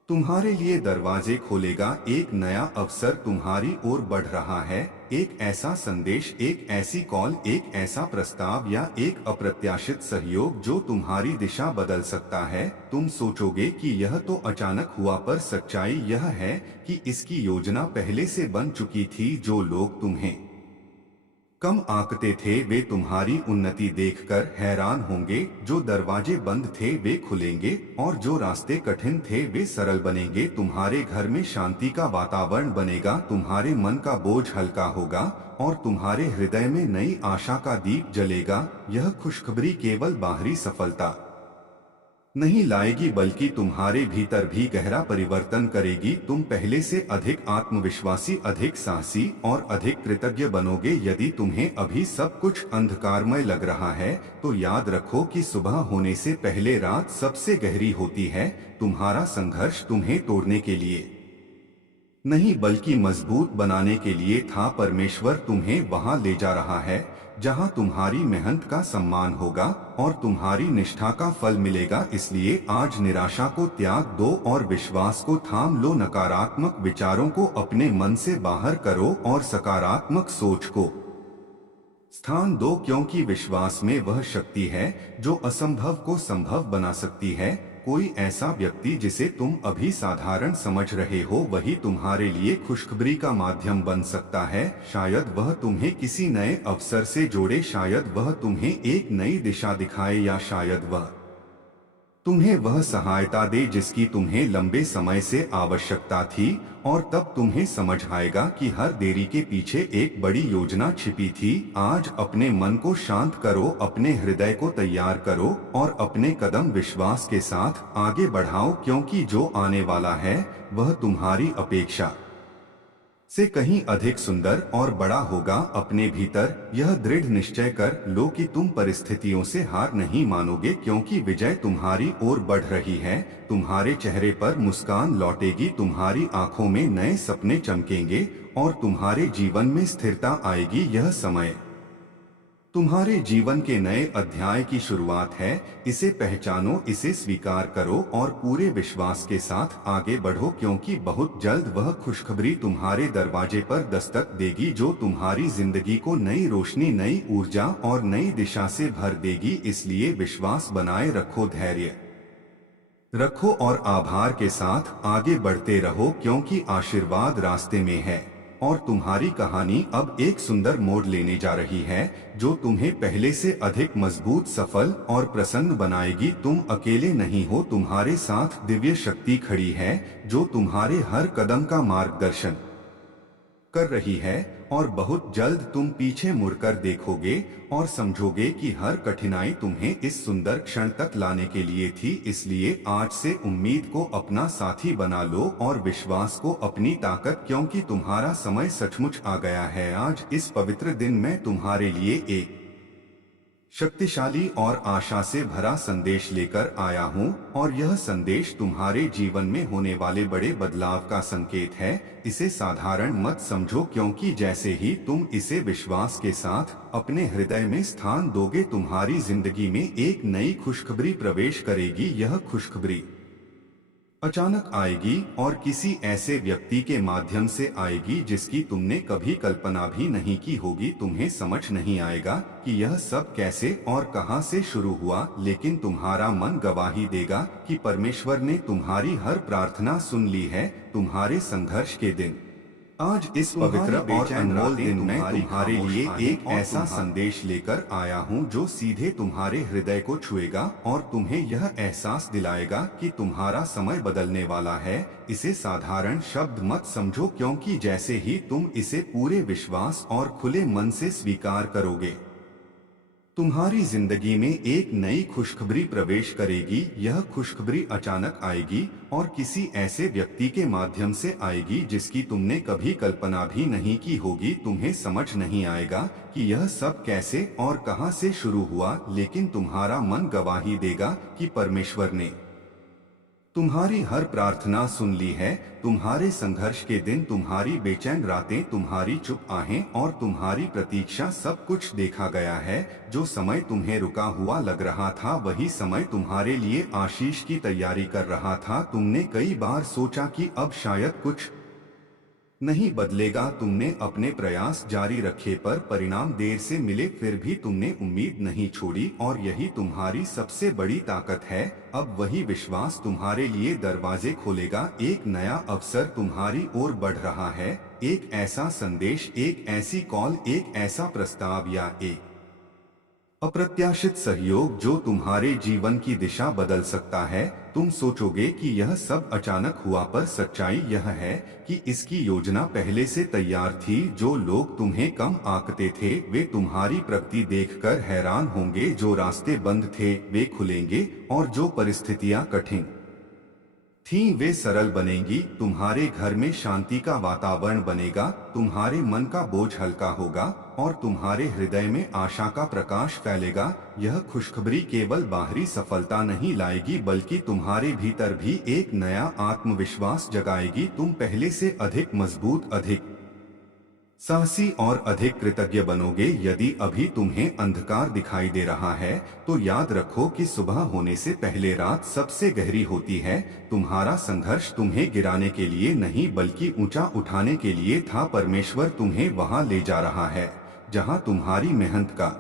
तुम्हारे लिए दरवाजे खोलेगा। एक नया अवसर तुम्हारी ओर बढ़ रहा है। एक ऐसा संदेश, एक ऐसी कॉल, एक ऐसा प्रस्ताव या एक अप्रत्याशित सहयोग जो तुम्हारी दिशा बदल सकता है। तुम सोचोगे कि यह तो अचानक हुआ, पर सच्चाई यह है कि इसकी योजना पहले से बन चुकी थी। जो लोग तुम्हें कम आंकते थे वे तुम्हारी उन्नति देखकर हैरान होंगे। जो दरवाजे बंद थे वे खुलेंगे और जो रास्ते कठिन थे वे सरल बनेंगे। तुम्हारे घर में शांति का वातावरण बनेगा, तुम्हारे मन का बोझ हल्का होगा और तुम्हारे हृदय में नई आशा का दीप जलेगा। यह खुशखबरी केवल बाहरी सफलता नहीं लाएगी बल्कि तुम्हारे भीतर भी गहरा परिवर्तन करेगी। तुम पहले से अधिक आत्मविश्वासी, अधिक साहसी और अधिक कृतज्ञ बनोगे। यदि तुम्हें अभी सब कुछ अंधकारमय लग रहा है तो याद रखो कि सुबह होने से पहले रात सबसे गहरी होती है। तुम्हारा संघर्ष तुम्हें तोड़ने के लिए नहीं बल्कि मजबूत बनाने के लिए था। परमेश्वर तुम्हें वहां ले जा रहा है जहां तुम्हारी मेहनत का सम्मान होगा और तुम्हारी निष्ठा का फल मिलेगा। इसलिए आज निराशा को त्याग दो और विश्वास को थाम लो। नकारात्मक विचारों को अपने मन से बाहर करो और सकारात्मक सोच को स्थान दो, क्योंकि विश्वास में वह शक्ति है जो असंभव को संभव बना सकती है। कोई ऐसा व्यक्ति जिसे तुम अभी साधारण समझ रहे हो वही तुम्हारे लिए खुशखबरी का माध्यम बन सकता है। शायद वह तुम्हें किसी नए अवसर से जोड़े, शायद वह तुम्हें एक नई दिशा दिखाए, या शायद वह तुम्हें वह सहायता दे जिसकी तुम्हें लंबे समय से आवश्यकता थी। और तब तुम्हें समझ आएगा कि हर देरी के पीछे एक बड़ी योजना छिपी थी। आज अपने मन को शांत करो, अपने हृदय को तैयार करो और अपने कदम विश्वास के साथ आगे बढ़ाओ, क्योंकि जो आने वाला है वह तुम्हारी अपेक्षा से कहीं अधिक सुंदर और बड़ा होगा। अपने भीतर यह दृढ़ निश्चय कर लो कि तुम परिस्थितियों से हार नहीं मानोगे, क्योंकि विजय तुम्हारी ओर बढ़ रही है। तुम्हारे चेहरे पर मुस्कान लौटेगी, तुम्हारी आंखों में नए सपने चमकेंगे और तुम्हारे जीवन में स्थिरता आएगी। यह समय तुम्हारे जीवन के नए अध्याय की शुरुआत है। इसे पहचानो, इसे स्वीकार करो और पूरे विश्वास के साथ आगे बढ़ो, क्योंकि बहुत जल्द वह खुशखबरी तुम्हारे दरवाजे पर दस्तक देगी जो तुम्हारी जिंदगी को नई रोशनी, नई ऊर्जा और नई दिशा से भर देगी। इसलिए विश्वास बनाए रखो, धैर्य रखो और आभार के साथ आगे बढ़ते रहो, क्योंकि आशीर्वाद रास्ते में है और तुम्हारी कहानी अब एक सुंदर मोड़ लेने जा रही है जो तुम्हें पहले से अधिक मजबूत, सफल और प्रसन्न बनाएगी। तुम अकेले नहीं हो, तुम्हारे साथ दिव्य शक्ति खड़ी है जो तुम्हारे हर कदम का मार्गदर्शन कर रही है। और बहुत जल्द तुम पीछे मुड़कर देखोगे और समझोगे कि हर कठिनाई तुम्हें इस सुंदर क्षण तक लाने के लिए थी। इसलिए आज से उम्मीद को अपना साथी बना लो और विश्वास को अपनी ताकत, क्योंकि तुम्हारा समय सचमुच आ गया है। आज इस पवित्र दिन मैं तुम्हारे लिए एक शक्तिशाली और आशा से भरा संदेश लेकर आया हूं, और यह संदेश तुम्हारे जीवन में होने वाले बड़े बदलाव का संकेत है। इसे साधारण मत समझो, क्योंकि जैसे ही तुम इसे विश्वास के साथ अपने हृदय में स्थान दोगे, तुम्हारी जिंदगी में एक नई खुशखबरी प्रवेश करेगी। यह खुशखबरी अचानक आएगी और किसी ऐसे व्यक्ति के माध्यम से आएगी जिसकी तुमने कभी कल्पना भी नहीं की होगी। तुम्हें समझ नहीं आएगा कि यह सब कैसे और कहां से शुरू हुआ, लेकिन तुम्हारा मन गवाही देगा कि परमेश्वर ने तुम्हारी हर प्रार्थना सुन ली है। तुम्हारे संघर्ष के दिन आज इस पवित्र और अनमोल दिन मैं तुम्हारे लिए एक ऐसा संदेश लेकर आया हूं जो सीधे तुम्हारे हृदय को छुएगा और तुम्हें यह एहसास दिलाएगा कि तुम्हारा समय बदलने वाला है। इसे साधारण शब्द मत समझो, क्योंकि जैसे ही तुम इसे पूरे विश्वास और खुले मन से स्वीकार करोगे, तुम्हारी जिंदगी में एक नई खुशखबरी प्रवेश करेगी। यह खुशखबरी अचानक आएगी और किसी ऐसे व्यक्ति के माध्यम से आएगी जिसकी तुमने कभी कल्पना भी नहीं की होगी। तुम्हें समझ नहीं आएगा कि यह सब कैसे और कहां से शुरू हुआ, लेकिन तुम्हारा मन गवाही देगा कि परमेश्वर ने तुम्हारी हर प्रार्थना सुन ली है। तुम्हारे संघर्ष के दिन, तुम्हारी बेचैन रातें, तुम्हारी चुप आहें और तुम्हारी प्रतीक्षा, सब कुछ देखा गया है। जो समय तुम्हें रुका हुआ लग रहा था वही समय तुम्हारे लिए आशीष की तैयारी कर रहा था। तुमने कई बार सोचा कि अब शायद कुछ नहीं बदलेगा। तुमने अपने प्रयास जारी रखे पर परिणाम देर से मिले, फिर भी तुमने उम्मीद नहीं छोड़ी और यही तुम्हारी सबसे बड़ी ताकत है। अब वही विश्वास तुम्हारे लिए दरवाजे खोलेगा। एक नया अवसर तुम्हारी ओर बढ़ रहा है, एक ऐसा संदेश, एक ऐसी कॉल, एक ऐसा प्रस्ताव या एक अप्रत्याशित सहयोग जो तुम्हारे जीवन की दिशा बदल सकता है। तुम सोचोगे कि यह सब अचानक हुआ, पर सच्चाई यह है कि इसकी योजना पहले से तैयार थी। जो लोग तुम्हें कम आंकते थे वे तुम्हारी प्रगति देखकर हैरान होंगे। जो रास्ते बंद थे वे खुलेंगे और जो परिस्थितियां कठिन थीं वे सरल बनेंगी, तुम्हारे घर में शांति का वातावरण बनेगा, तुम्हारे मन का बोझ हल्का होगा और तुम्हारे हृदय में आशा का प्रकाश फैलेगा। यह खुशखबरी केवल बाहरी सफलता नहीं लाएगी बल्कि तुम्हारे भीतर भी एक नया आत्मविश्वास जगाएगी। तुम पहले से अधिक मजबूत, अधिक साहसी और अधिक कृतज्ञ बनोगे। यदि अभी तुम्हें अंधकार दिखाई दे रहा है तो याद रखो कि सुबह होने से पहले रात सबसे गहरी होती है। तुम्हारा संघर्ष तुम्हें गिराने के लिए नहीं बल्कि ऊंचा उठाने के लिए था। परमेश्वर तुम्हें वहां ले जा रहा है जहां तुम्हारी मेहनत का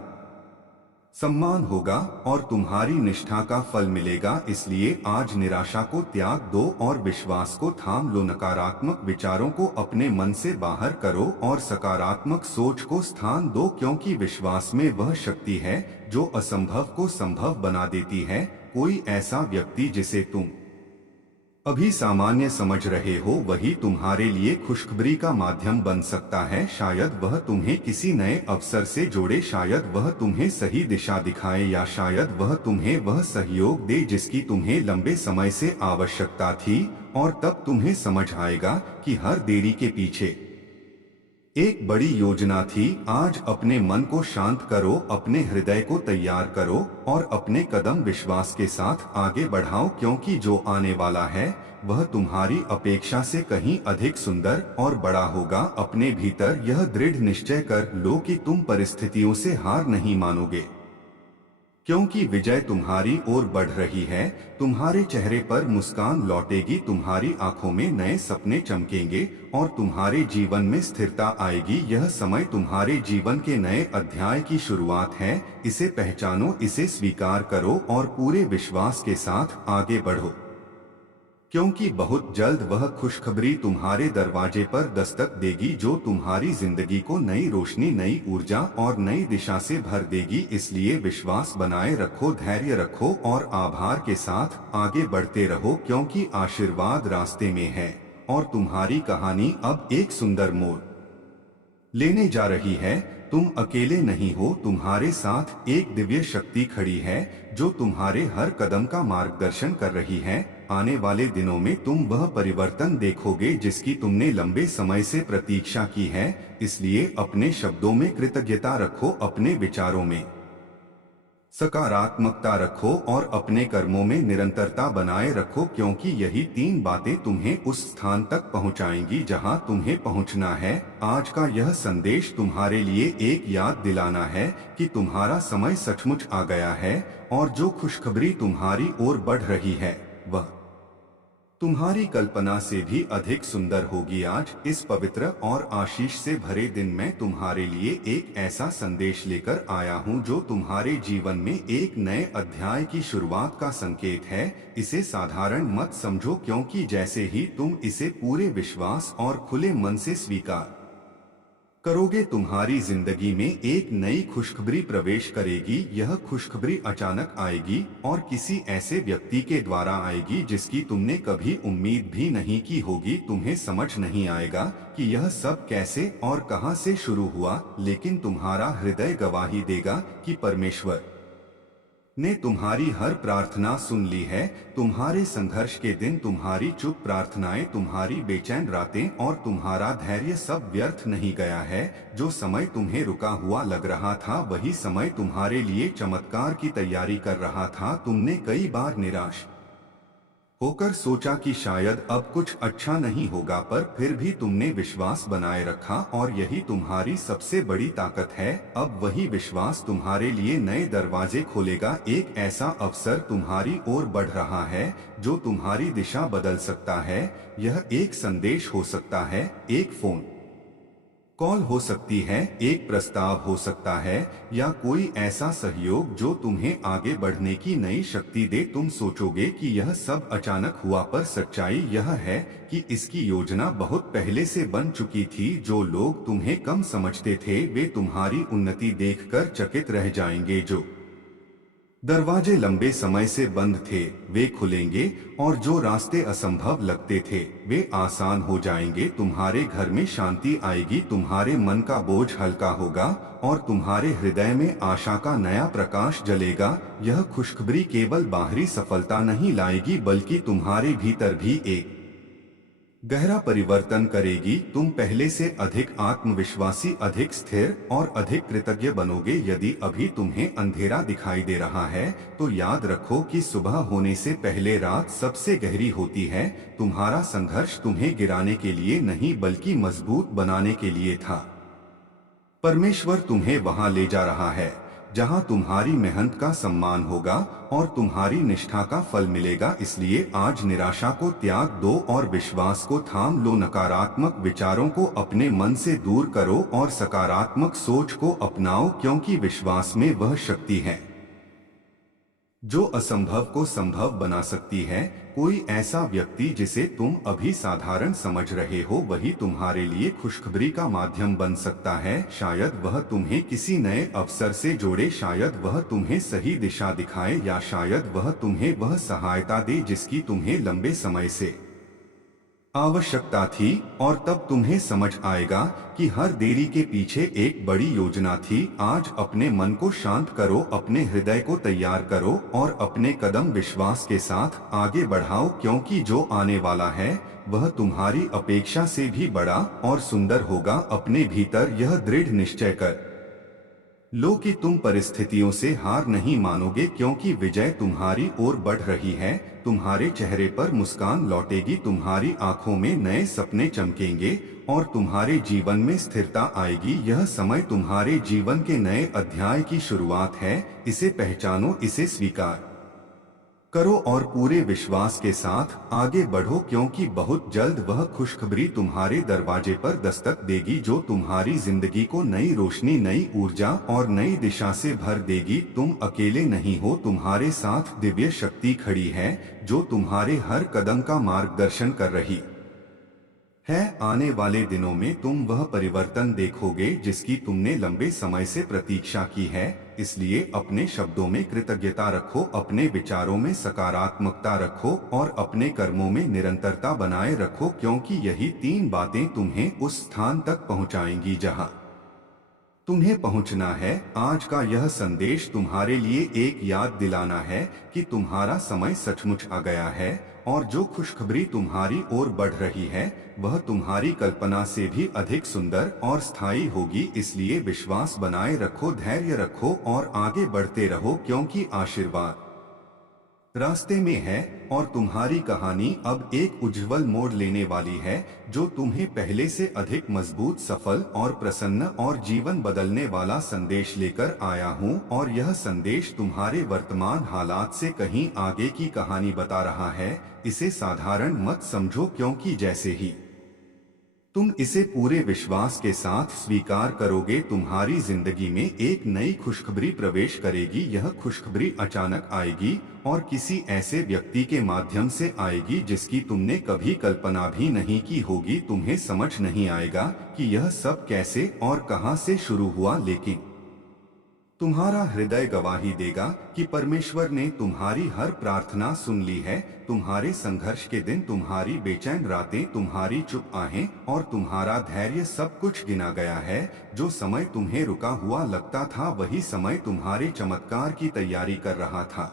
सम्मान होगा और तुम्हारी निष्ठा का फल मिलेगा। इसलिए आज निराशा को त्याग दो और विश्वास को थाम लो। नकारात्मक विचारों को अपने मन से बाहर करो और सकारात्मक सोच को स्थान दो, क्योंकि विश्वास में वह शक्ति है जो असंभव को संभव बना देती है। कोई ऐसा व्यक्ति जिसे तुम अभी सामान्य समझ रहे हो वही तुम्हारे लिए खुशखबरी का माध्यम बन सकता है। शायद वह तुम्हें किसी नए अवसर से जोड़े, शायद वह तुम्हें सही दिशा दिखाए या शायद वह तुम्हें वह सहयोग दे जिसकी तुम्हें लंबे समय से आवश्यकता थी। और तब तुम्हें समझ आएगा कि हर देरी के पीछे एक बड़ी योजना थी। आज अपने मन को शांत करो, अपने हृदय को तैयार करो और अपने कदम विश्वास के साथ आगे बढ़ाओ, क्योंकि जो आने वाला है वह तुम्हारी अपेक्षा से कहीं अधिक सुंदर और बड़ा होगा। अपने भीतर यह दृढ़ निश्चय कर लो कि तुम परिस्थितियों से हार नहीं मानोगे, क्योंकि विजय तुम्हारी ओर बढ़ रही है। तुम्हारे चेहरे पर मुस्कान लौटेगी, तुम्हारी आंखों में नए सपने चमकेंगे और तुम्हारे जीवन में स्थिरता आएगी। यह समय तुम्हारे जीवन के नए अध्याय की शुरुआत है। इसे पहचानो, इसे स्वीकार करो और पूरे विश्वास के साथ आगे बढ़ो, क्योंकि बहुत जल्द वह खुशखबरी तुम्हारे दरवाजे पर दस्तक देगी जो तुम्हारी जिंदगी को नई रोशनी, नई ऊर्जा और नई दिशा से भर देगी। इसलिए विश्वास बनाए रखो, धैर्य रखो और आभार के साथ आगे बढ़ते रहो, क्योंकि आशीर्वाद रास्ते में है और तुम्हारी कहानी अब एक सुंदर मोड़ लेने जा रही है। तुम अकेले नहीं हो, तुम्हारे साथ एक दिव्य शक्ति खड़ी है जो तुम्हारे हर कदम का मार्गदर्शन कर रही है। आने वाले दिनों में तुम वह परिवर्तन देखोगे जिसकी तुमने लंबे समय से प्रतीक्षा की है। इसलिए अपने शब्दों में कृतज्ञता रखो, अपने विचारों में सकारात्मकता रखो और अपने कर्मों में निरंतरता बनाए रखो, क्योंकि यही 3 बातें तुम्हें उस स्थान तक पहुंचाएंगी जहां तुम्हें पहुंचना है। आज का यह संदेश तुम्हारे लिए एक याद दिलाना है कि तुम्हारा समय सचमुच आ गया है और जो खुशखबरी तुम्हारी ओर बढ़ रही है वह तुम्हारी कल्पना से भी अधिक सुंदर होगी। आज इस पवित्र और आशीष से भरे दिन में तुम्हारे लिए एक ऐसा संदेश लेकर आया हूं जो तुम्हारे जीवन में एक नए अध्याय की शुरुआत का संकेत है। इसे साधारण मत समझो, क्योंकि जैसे ही तुम इसे पूरे विश्वास और खुले मन से स्वीकार करोगे तुम्हारी जिंदगी में एक नई खुशखबरी प्रवेश करेगी। यह खुशखबरी अचानक आएगी और किसी ऐसे व्यक्ति के द्वारा आएगी जिसकी तुमने कभी उम्मीद भी नहीं की होगी। तुम्हें समझ नहीं आएगा कि यह सब कैसे और कहां से शुरू हुआ, लेकिन तुम्हारा हृदय गवाही देगा कि परमेश्वर ने तुम्हारी हर प्रार्थना सुन ली है। तुम्हारे संघर्ष के दिन, तुम्हारी चुप प्रार्थनाएं, तुम्हारी बेचैन रातें और तुम्हारा धैर्य सब व्यर्थ नहीं गया है। जो समय तुम्हें रुका हुआ लग रहा था वही समय तुम्हारे लिए चमत्कार की तैयारी कर रहा था। तुमने कई बार निराश होकर सोचा कि शायद अब कुछ अच्छा नहीं होगा, पर फिर भी तुमने विश्वास बनाए रखा और यही तुम्हारी सबसे बड़ी ताकत है। अब वही विश्वास तुम्हारे लिए नए दरवाजे खोलेगा। एक ऐसा अवसर तुम्हारी ओर बढ़ रहा है जो तुम्हारी दिशा बदल सकता है। यह एक संदेश हो सकता है, एक फोन कॉल हो सकती है, एक प्रस्ताव हो सकता है या कोई ऐसा सहयोग जो तुम्हें आगे बढ़ने की नई शक्ति दे। तुम सोचोगे कि यह सब अचानक हुआ, पर सच्चाई यह है कि इसकी योजना बहुत पहले से बन चुकी थी। जो लोग तुम्हें कम समझते थे वे तुम्हारी उन्नति देखकर चकित रह जाएंगे। जो दरवाजे लंबे समय से बंद थे, वे खुलेंगे, और जो रास्ते असंभव लगते थे वे आसान हो जाएंगे। तुम्हारे घर में शांति आएगी, तुम्हारे मन का बोझ हल्का होगा और तुम्हारे हृदय में आशा का नया प्रकाश जलेगा। यह खुशखबरी केवल बाहरी सफलता नहीं लाएगी बल्कि तुम्हारे भीतर भी एक गहरा परिवर्तन करेगी। तुम पहले से अधिक आत्मविश्वासी, अधिक स्थिर और अधिक कृतज्ञ बनोगे। यदि अभी तुम्हें अंधेरा दिखाई दे रहा है तो याद रखो कि सुबह होने से पहले रात सबसे गहरी होती है। तुम्हारा संघर्ष तुम्हें गिराने के लिए नहीं बल्कि मजबूत बनाने के लिए था। परमेश्वर तुम्हें वहां ले जा रहा है जहां तुम्हारी मेहनत का सम्मान होगा और तुम्हारी निष्ठा का फल मिलेगा। इसलिए आज निराशा को त्याग दो और विश्वास को थाम लो। नकारात्मक विचारों को अपने मन से दूर करो और सकारात्मक सोच को अपनाओ, क्योंकि विश्वास में वह शक्ति है जो असंभव को संभव बना सकती है। कोई ऐसा व्यक्ति जिसे तुम अभी साधारण समझ रहे हो वही तुम्हारे लिए खुशखबरी का माध्यम बन सकता है। शायद वह तुम्हें किसी नए अवसर से जोड़े, शायद वह तुम्हें सही दिशा दिखाए, या शायद वह तुम्हें वह सहायता दे जिसकी तुम्हें लंबे समय से आवश्यकता थी। और तब तुम्हें समझ आएगा कि हर देरी के पीछे एक बड़ी योजना थी। आज अपने मन को शांत करो, अपने हृदय को तैयार करो और अपने कदम विश्वास के साथ आगे बढ़ाओ, क्योंकि जो आने वाला है वह तुम्हारी अपेक्षा से भी बड़ा और सुंदर होगा। अपने भीतर यह दृढ़ निश्चय कर लो कि तुम परिस्थितियों से हार नहीं मानोगे, क्योंकि विजय तुम्हारी ओर बढ़ रही है। तुम्हारे चेहरे पर मुस्कान लौटेगी, तुम्हारी आंखों में नए सपने चमकेंगे और तुम्हारे जीवन में स्थिरता आएगी। यह समय तुम्हारे जीवन के नए अध्याय की शुरुआत है। इसे पहचानो, इसे स्वीकार करो और पूरे विश्वास के साथ आगे बढ़ो, क्योंकि बहुत जल्द वह खुशखबरी तुम्हारे दरवाजे पर दस्तक देगी जो तुम्हारी जिंदगी को नई रोशनी, नई ऊर्जा और नई दिशा से भर देगी। तुम अकेले नहीं हो, तुम्हारे साथ दिव्य शक्ति खड़ी है जो तुम्हारे हर कदम का मार्गदर्शन कर रही है। आने वाले दिनों में तुम वह परिवर्तन देखोगे जिसकी तुमने लंबे समय से प्रतीक्षा की है। इसलिए अपने शब्दों में कृतज्ञता रखो, अपने विचारों में सकारात्मकता रखो और अपने कर्मों में निरंतरता बनाए रखो, क्योंकि यही तीन बातें तुम्हें उस स्थान तक पहुंचाएंगी जहां तुम्हें पहुंचना है। आज का यह संदेश तुम्हारे लिए एक याद दिलाना है कि तुम्हारा समय सचमुच आ गया है और जो खुशखबरी तुम्हारी ओर बढ़ रही है वह तुम्हारी कल्पना से भी अधिक सुंदर और स्थायी होगी। इसलिए विश्वास बनाए रखो, धैर्य रखो और आगे बढ़ते रहो, क्योंकि आशीर्वाद रास्ते में है और तुम्हारी कहानी अब एक उज्जवल मोड़ लेने वाली है जो तुम्हें पहले से अधिक मजबूत, सफल और प्रसन्न और जीवन बदलने वाला संदेश लेकर आया हूं। और यह संदेश तुम्हारे वर्तमान हालात से कहीं आगे की कहानी बता रहा है। इसे साधारण मत समझो, क्योंकि जैसे ही तुम इसे पूरे विश्वास के साथ स्वीकार करोगे तुम्हारी जिंदगी में एक नई खुशखबरी प्रवेश करेगी। यह खुशखबरी अचानक आएगी और किसी ऐसे व्यक्ति के माध्यम से आएगी जिसकी तुमने कभी कल्पना भी नहीं की होगी। तुम्हें समझ नहीं आएगा कि यह सब कैसे और कहां से शुरू हुआ, लेकिन तुम्हारा हृदय गवाही देगा कि परमेश्वर ने तुम्हारी हर प्रार्थना सुन ली है। तुम्हारे संघर्ष के दिन, तुम्हारी बेचैन रातें, तुम्हारी चुप आहें और तुम्हारा धैर्य, सब कुछ गिना गया है। जो समय तुम्हें रुका हुआ लगता था वही समय तुम्हारे चमत्कार की तैयारी कर रहा था।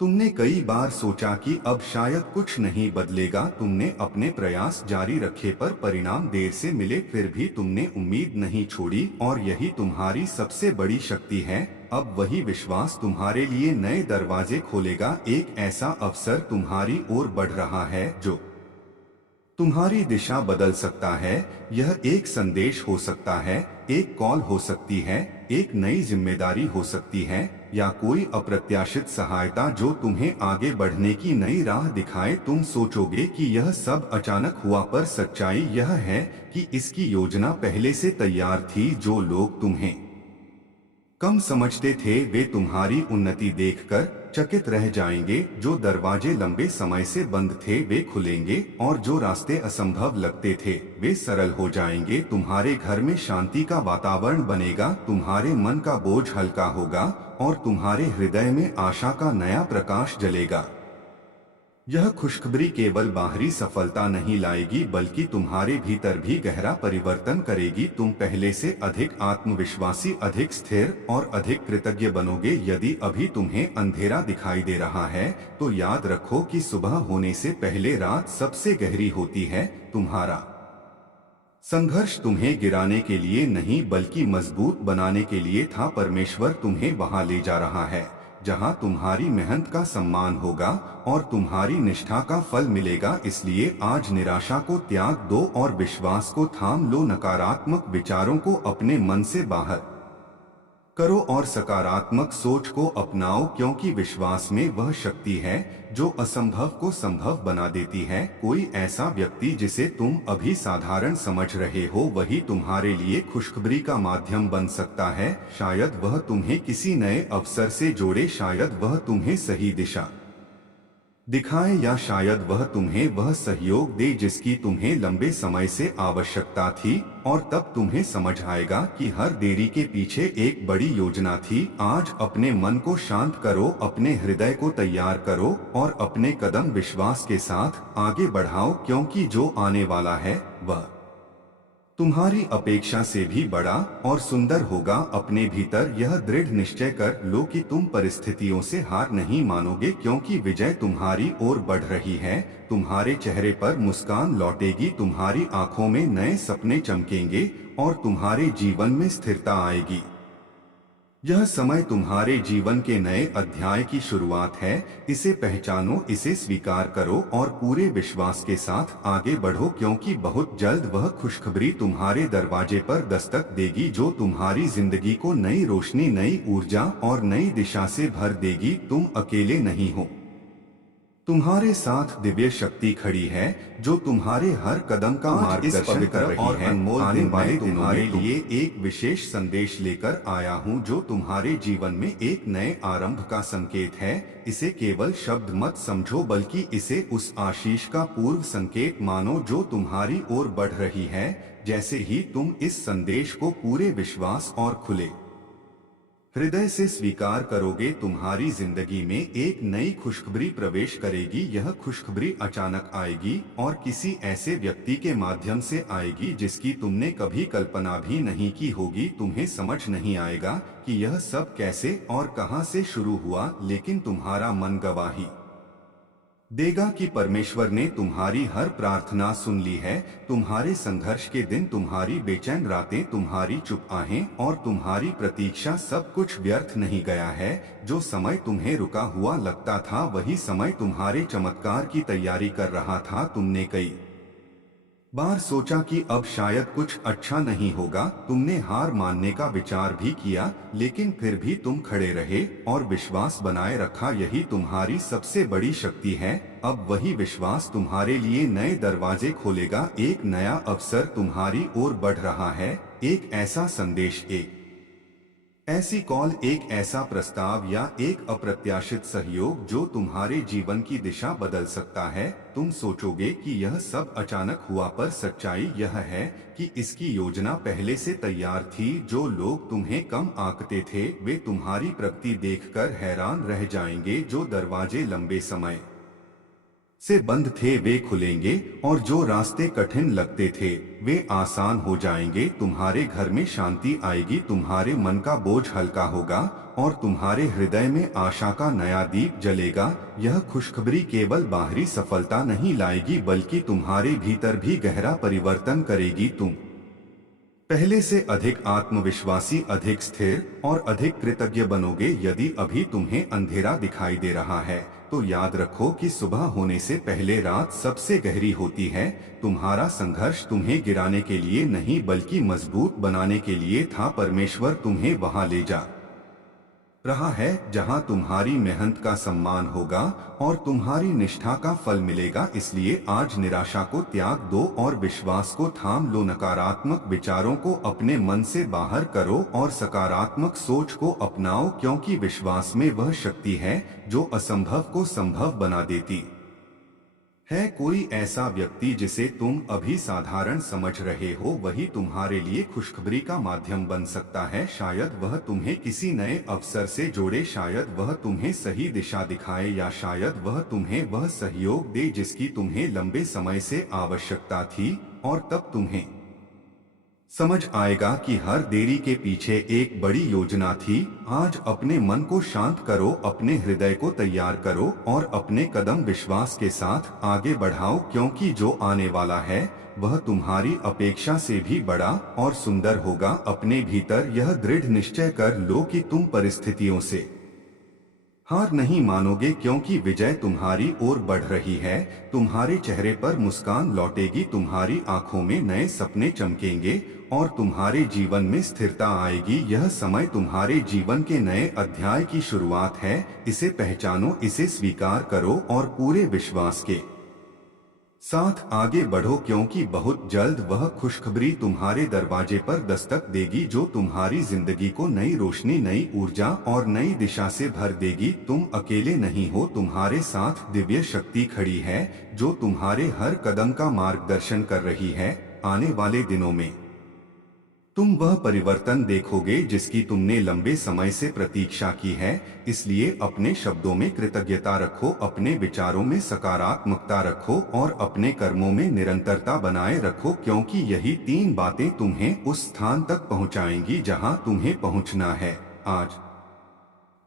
तुमने कई बार सोचा कि अब शायद कुछ नहीं बदलेगा, तुमने अपने प्रयास जारी रखे पर परिणाम देर से मिले, फिर भी तुमने उम्मीद नहीं छोड़ी और यही तुम्हारी सबसे बड़ी शक्ति है। अब वही विश्वास तुम्हारे लिए नए दरवाजे खोलेगा। एक ऐसा अवसर तुम्हारी ओर बढ़ रहा है जो तुम्हारी दिशा बदल सकता है। यह एक संदेश हो सकता है, एक कॉल हो सकती है, एक नई जिम्मेदारी हो सकती है, या कोई अप्रत्याशित सहायता जो तुम्हें आगे बढ़ने की नई राह दिखाए। तुम सोचोगे कि यह सब अचानक हुआ, पर सच्चाई यह है कि इसकी योजना पहले से तैयार थी। जो लोग तुम्हें कम समझते थे वे तुम्हारी उन्नति देखकर चकित रह जाएंगे। जो दरवाजे लंबे समय से बंद थे वे खुलेंगे और जो रास्ते असंभव लगते थे वे सरल हो जाएंगे। तुम्हारे घर में शांति का वातावरण बनेगा, तुम्हारे मन का बोझ हल्का होगा और तुम्हारे हृदय में आशा का नया प्रकाश जलेगा। यह खुशखबरी केवल बाहरी सफलता नहीं लाएगी बल्कि तुम्हारे भीतर भी गहरा परिवर्तन करेगी। तुम पहले से अधिक आत्मविश्वासी, अधिक स्थिर और अधिक कृतज्ञ बनोगे। यदि अभी तुम्हें अंधेरा दिखाई दे रहा है तो याद रखो कि सुबह होने से पहले रात सबसे गहरी होती है। तुम्हारा संघर्ष तुम्हें गिराने के लिए नहीं बल्कि मजबूत बनाने के लिए था। परमेश्वर तुम्हें वहां ले जा रहा है जहां तुम्हारी मेहनत का सम्मान होगा और तुम्हारी निष्ठा का फल मिलेगा। इसलिए आज निराशा को त्याग दो और विश्वास को थाम लो। नकारात्मक विचारों को अपने मन से बाहर करो और सकारात्मक सोच को अपनाओ, क्योंकि विश्वास में वह शक्ति है जो असंभव को संभव बना देती है। कोई ऐसा व्यक्ति जिसे तुम अभी साधारण समझ रहे हो वही तुम्हारे लिए खुशखबरी का माध्यम बन सकता है। शायद वह तुम्हें किसी नए अवसर से जोड़े, शायद वह तुम्हें सही दिशा दिखाए या शायद वह तुम्हें वह सहयोग दे जिसकी तुम्हें लंबे समय से आवश्यकता थी। और तब तुम्हें समझ आएगा कि हर देरी के पीछे एक बड़ी योजना थी। आज अपने मन को शांत करो, अपने हृदय को तैयार करो और अपने कदम विश्वास के साथ आगे बढ़ाओ, क्योंकि जो आने वाला है वह तुम्हारी अपेक्षा से भी बड़ा और सुंदर होगा। अपने भीतर यह दृढ़ निश्चय कर लो कि तुम परिस्थितियों से हार नहीं मानोगे, क्योंकि विजय तुम्हारी ओर बढ़ रही है। तुम्हारे चेहरे पर मुस्कान लौटेगी, तुम्हारी आंखों में नए सपने चमकेंगे और तुम्हारे जीवन में स्थिरता आएगी। यह समय तुम्हारे जीवन के नए अध्याय की शुरुआत है। इसे पहचानो, इसे स्वीकार करो और पूरे विश्वास के साथ आगे बढ़ो, क्योंकि बहुत जल्द वह खुशखबरी तुम्हारे दरवाजे पर दस्तक देगी जो तुम्हारी जिंदगी को नई रोशनी, नई ऊर्जा और नई दिशा से भर देगी। तुम अकेले नहीं हो, तुम्हारे साथ दिव्य शक्ति खड़ी है जो तुम्हारे हर कदम का मार्गदर्शन कर रही है। आने वाले तुम्हारे लिए एक विशेष संदेश लेकर आया हूँ जो तुम्हारे जीवन में एक नए आरंभ का संकेत है। इसे केवल शब्द मत समझो बल्कि इसे उस आशीष का पूर्व संकेत मानो जो तुम्हारी ओर बढ़ रही है। जैसे ही तुम इस संदेश को पूरे विश्वास और खुले हृदय से स्वीकार करोगे, तुम्हारी जिंदगी में एक नई खुशखबरी प्रवेश करेगी। यह खुशखबरी अचानक आएगी और किसी ऐसे व्यक्ति के माध्यम से आएगी जिसकी तुमने कभी कल्पना भी नहीं की होगी। तुम्हें समझ नहीं आएगा कि यह सब कैसे और कहां से शुरू हुआ, लेकिन तुम्हारा मन गवाही देगा कि परमेश्वर ने तुम्हारी हर प्रार्थना सुन ली है। तुम्हारे संघर्ष के दिन, तुम्हारी बेचैन रातें, तुम्हारी चुप आहें और तुम्हारी प्रतीक्षा सब कुछ व्यर्थ नहीं गया है। जो समय तुम्हें रुका हुआ लगता था वही समय तुम्हारे चमत्कार की तैयारी कर रहा था। तुमने कई बार सोचा कि अब शायद कुछ अच्छा नहीं होगा, तुमने हार मानने का विचार भी किया, लेकिन फिर भी तुम खड़े रहे और विश्वास बनाए रखा। यही तुम्हारी सबसे बड़ी शक्ति है। अब वही विश्वास तुम्हारे लिए नए दरवाजे खोलेगा। एक नया अवसर तुम्हारी ओर बढ़ रहा है, एक ऐसा संदेश, एक ऐसी कॉल, एक ऐसा प्रस्ताव या एक अप्रत्याशित सहयोग जो तुम्हारे जीवन की दिशा बदल सकता है। तुम सोचोगे कि यह सब अचानक हुआ, पर सच्चाई यह है कि इसकी योजना पहले से तैयार थी। जो लोग तुम्हें कम आंकते थे वे तुम्हारी प्रगति देखकर हैरान रह जाएंगे। जो दरवाजे लंबे समय से बंद थे वे खुलेंगे और जो रास्ते कठिन लगते थे वे आसान हो जाएंगे। तुम्हारे घर में शांति आएगी, तुम्हारे मन का बोझ हल्का होगा और तुम्हारे हृदय में आशा का नया दीप जलेगा। यह खुशखबरी केवल बाहरी सफलता नहीं लाएगी बल्कि तुम्हारे भीतर भी गहरा परिवर्तन करेगी। तुम पहले से अधिक आत्मविश्वासी, अधिक स्थिर और अधिक कृतज्ञ बनोगे। यदि अभी तुम्हें अंधेरा दिखाई दे रहा है तो याद रखो कि सुबह होने से पहले रात सबसे गहरी होती है। तुम्हारा संघर्ष तुम्हें गिराने के लिए नहीं बल्कि मजबूत बनाने के लिए था। परमेश्वर तुम्हें वहां ले जा रहा है, जहां तुम्हारी मेहनत का सम्मान होगा और तुम्हारी निष्ठा का फल मिलेगा। इसलिए आज निराशा को त्याग दो और विश्वास को थाम लो। नकारात्मक विचारों को अपने मन से बाहर करो और सकारात्मक सोच को अपनाओ, क्योंकि विश्वास में वह शक्ति है जो असंभव को संभव बना देती है। कोई ऐसा व्यक्ति जिसे तुम अभी साधारण समझ रहे हो, वही तुम्हारे लिए खुशखबरी का माध्यम बन सकता है। शायद वह तुम्हें किसी नए अवसर से जोड़े, शायद वह तुम्हें सही दिशा दिखाए, या शायद वह तुम्हें वह सहयोग दे जिसकी तुम्हें लंबे समय से आवश्यकता थी। और तब तुम्हें समझ आएगा कि हर देरी के पीछे एक बड़ी योजना थी। आज अपने मन को शांत करो, अपने हृदय को तैयार करो और अपने कदम विश्वास के साथ आगे बढ़ाओ, क्योंकि जो आने वाला है वह तुम्हारी अपेक्षा से भी बड़ा और सुंदर होगा। अपने भीतर यह दृढ़ निश्चय कर लो कि तुम परिस्थितियों से हार नहीं मानोगे, क्योंकि विजय तुम्हारी ओर बढ़ रही है। तुम्हारे चेहरे पर मुस्कान लौटेगी, तुम्हारी आंखों में नए सपने चमकेंगे और तुम्हारे जीवन में स्थिरता आएगी। यह समय तुम्हारे जीवन के नए अध्याय की शुरुआत है। इसे पहचानो, इसे स्वीकार करो और पूरे विश्वास के साथ आगे बढ़ो, क्योंकि बहुत जल्द वह खुशखबरी तुम्हारे दरवाजे पर दस्तक देगी जो तुम्हारी जिंदगी को नई रोशनी, नई ऊर्जा और नई दिशा से भर देगी। तुम अकेले नहीं हो, तुम्हारे साथ दिव्य शक्ति खड़ी है जो तुम्हारे हर कदम का मार्गदर्शन कर रही है। आने वाले दिनों में तुम वह परिवर्तन देखोगे जिसकी तुमने लंबे समय से प्रतीक्षा की है। इसलिए अपने शब्दों में कृतज्ञता रखो, अपने विचारों में सकारात्मकता रखो और अपने कर्मों में निरंतरता बनाए रखो, क्योंकि यही तीन बातें तुम्हें उस स्थान तक पहुंचाएंगी जहां तुम्हें पहुंचना है। आज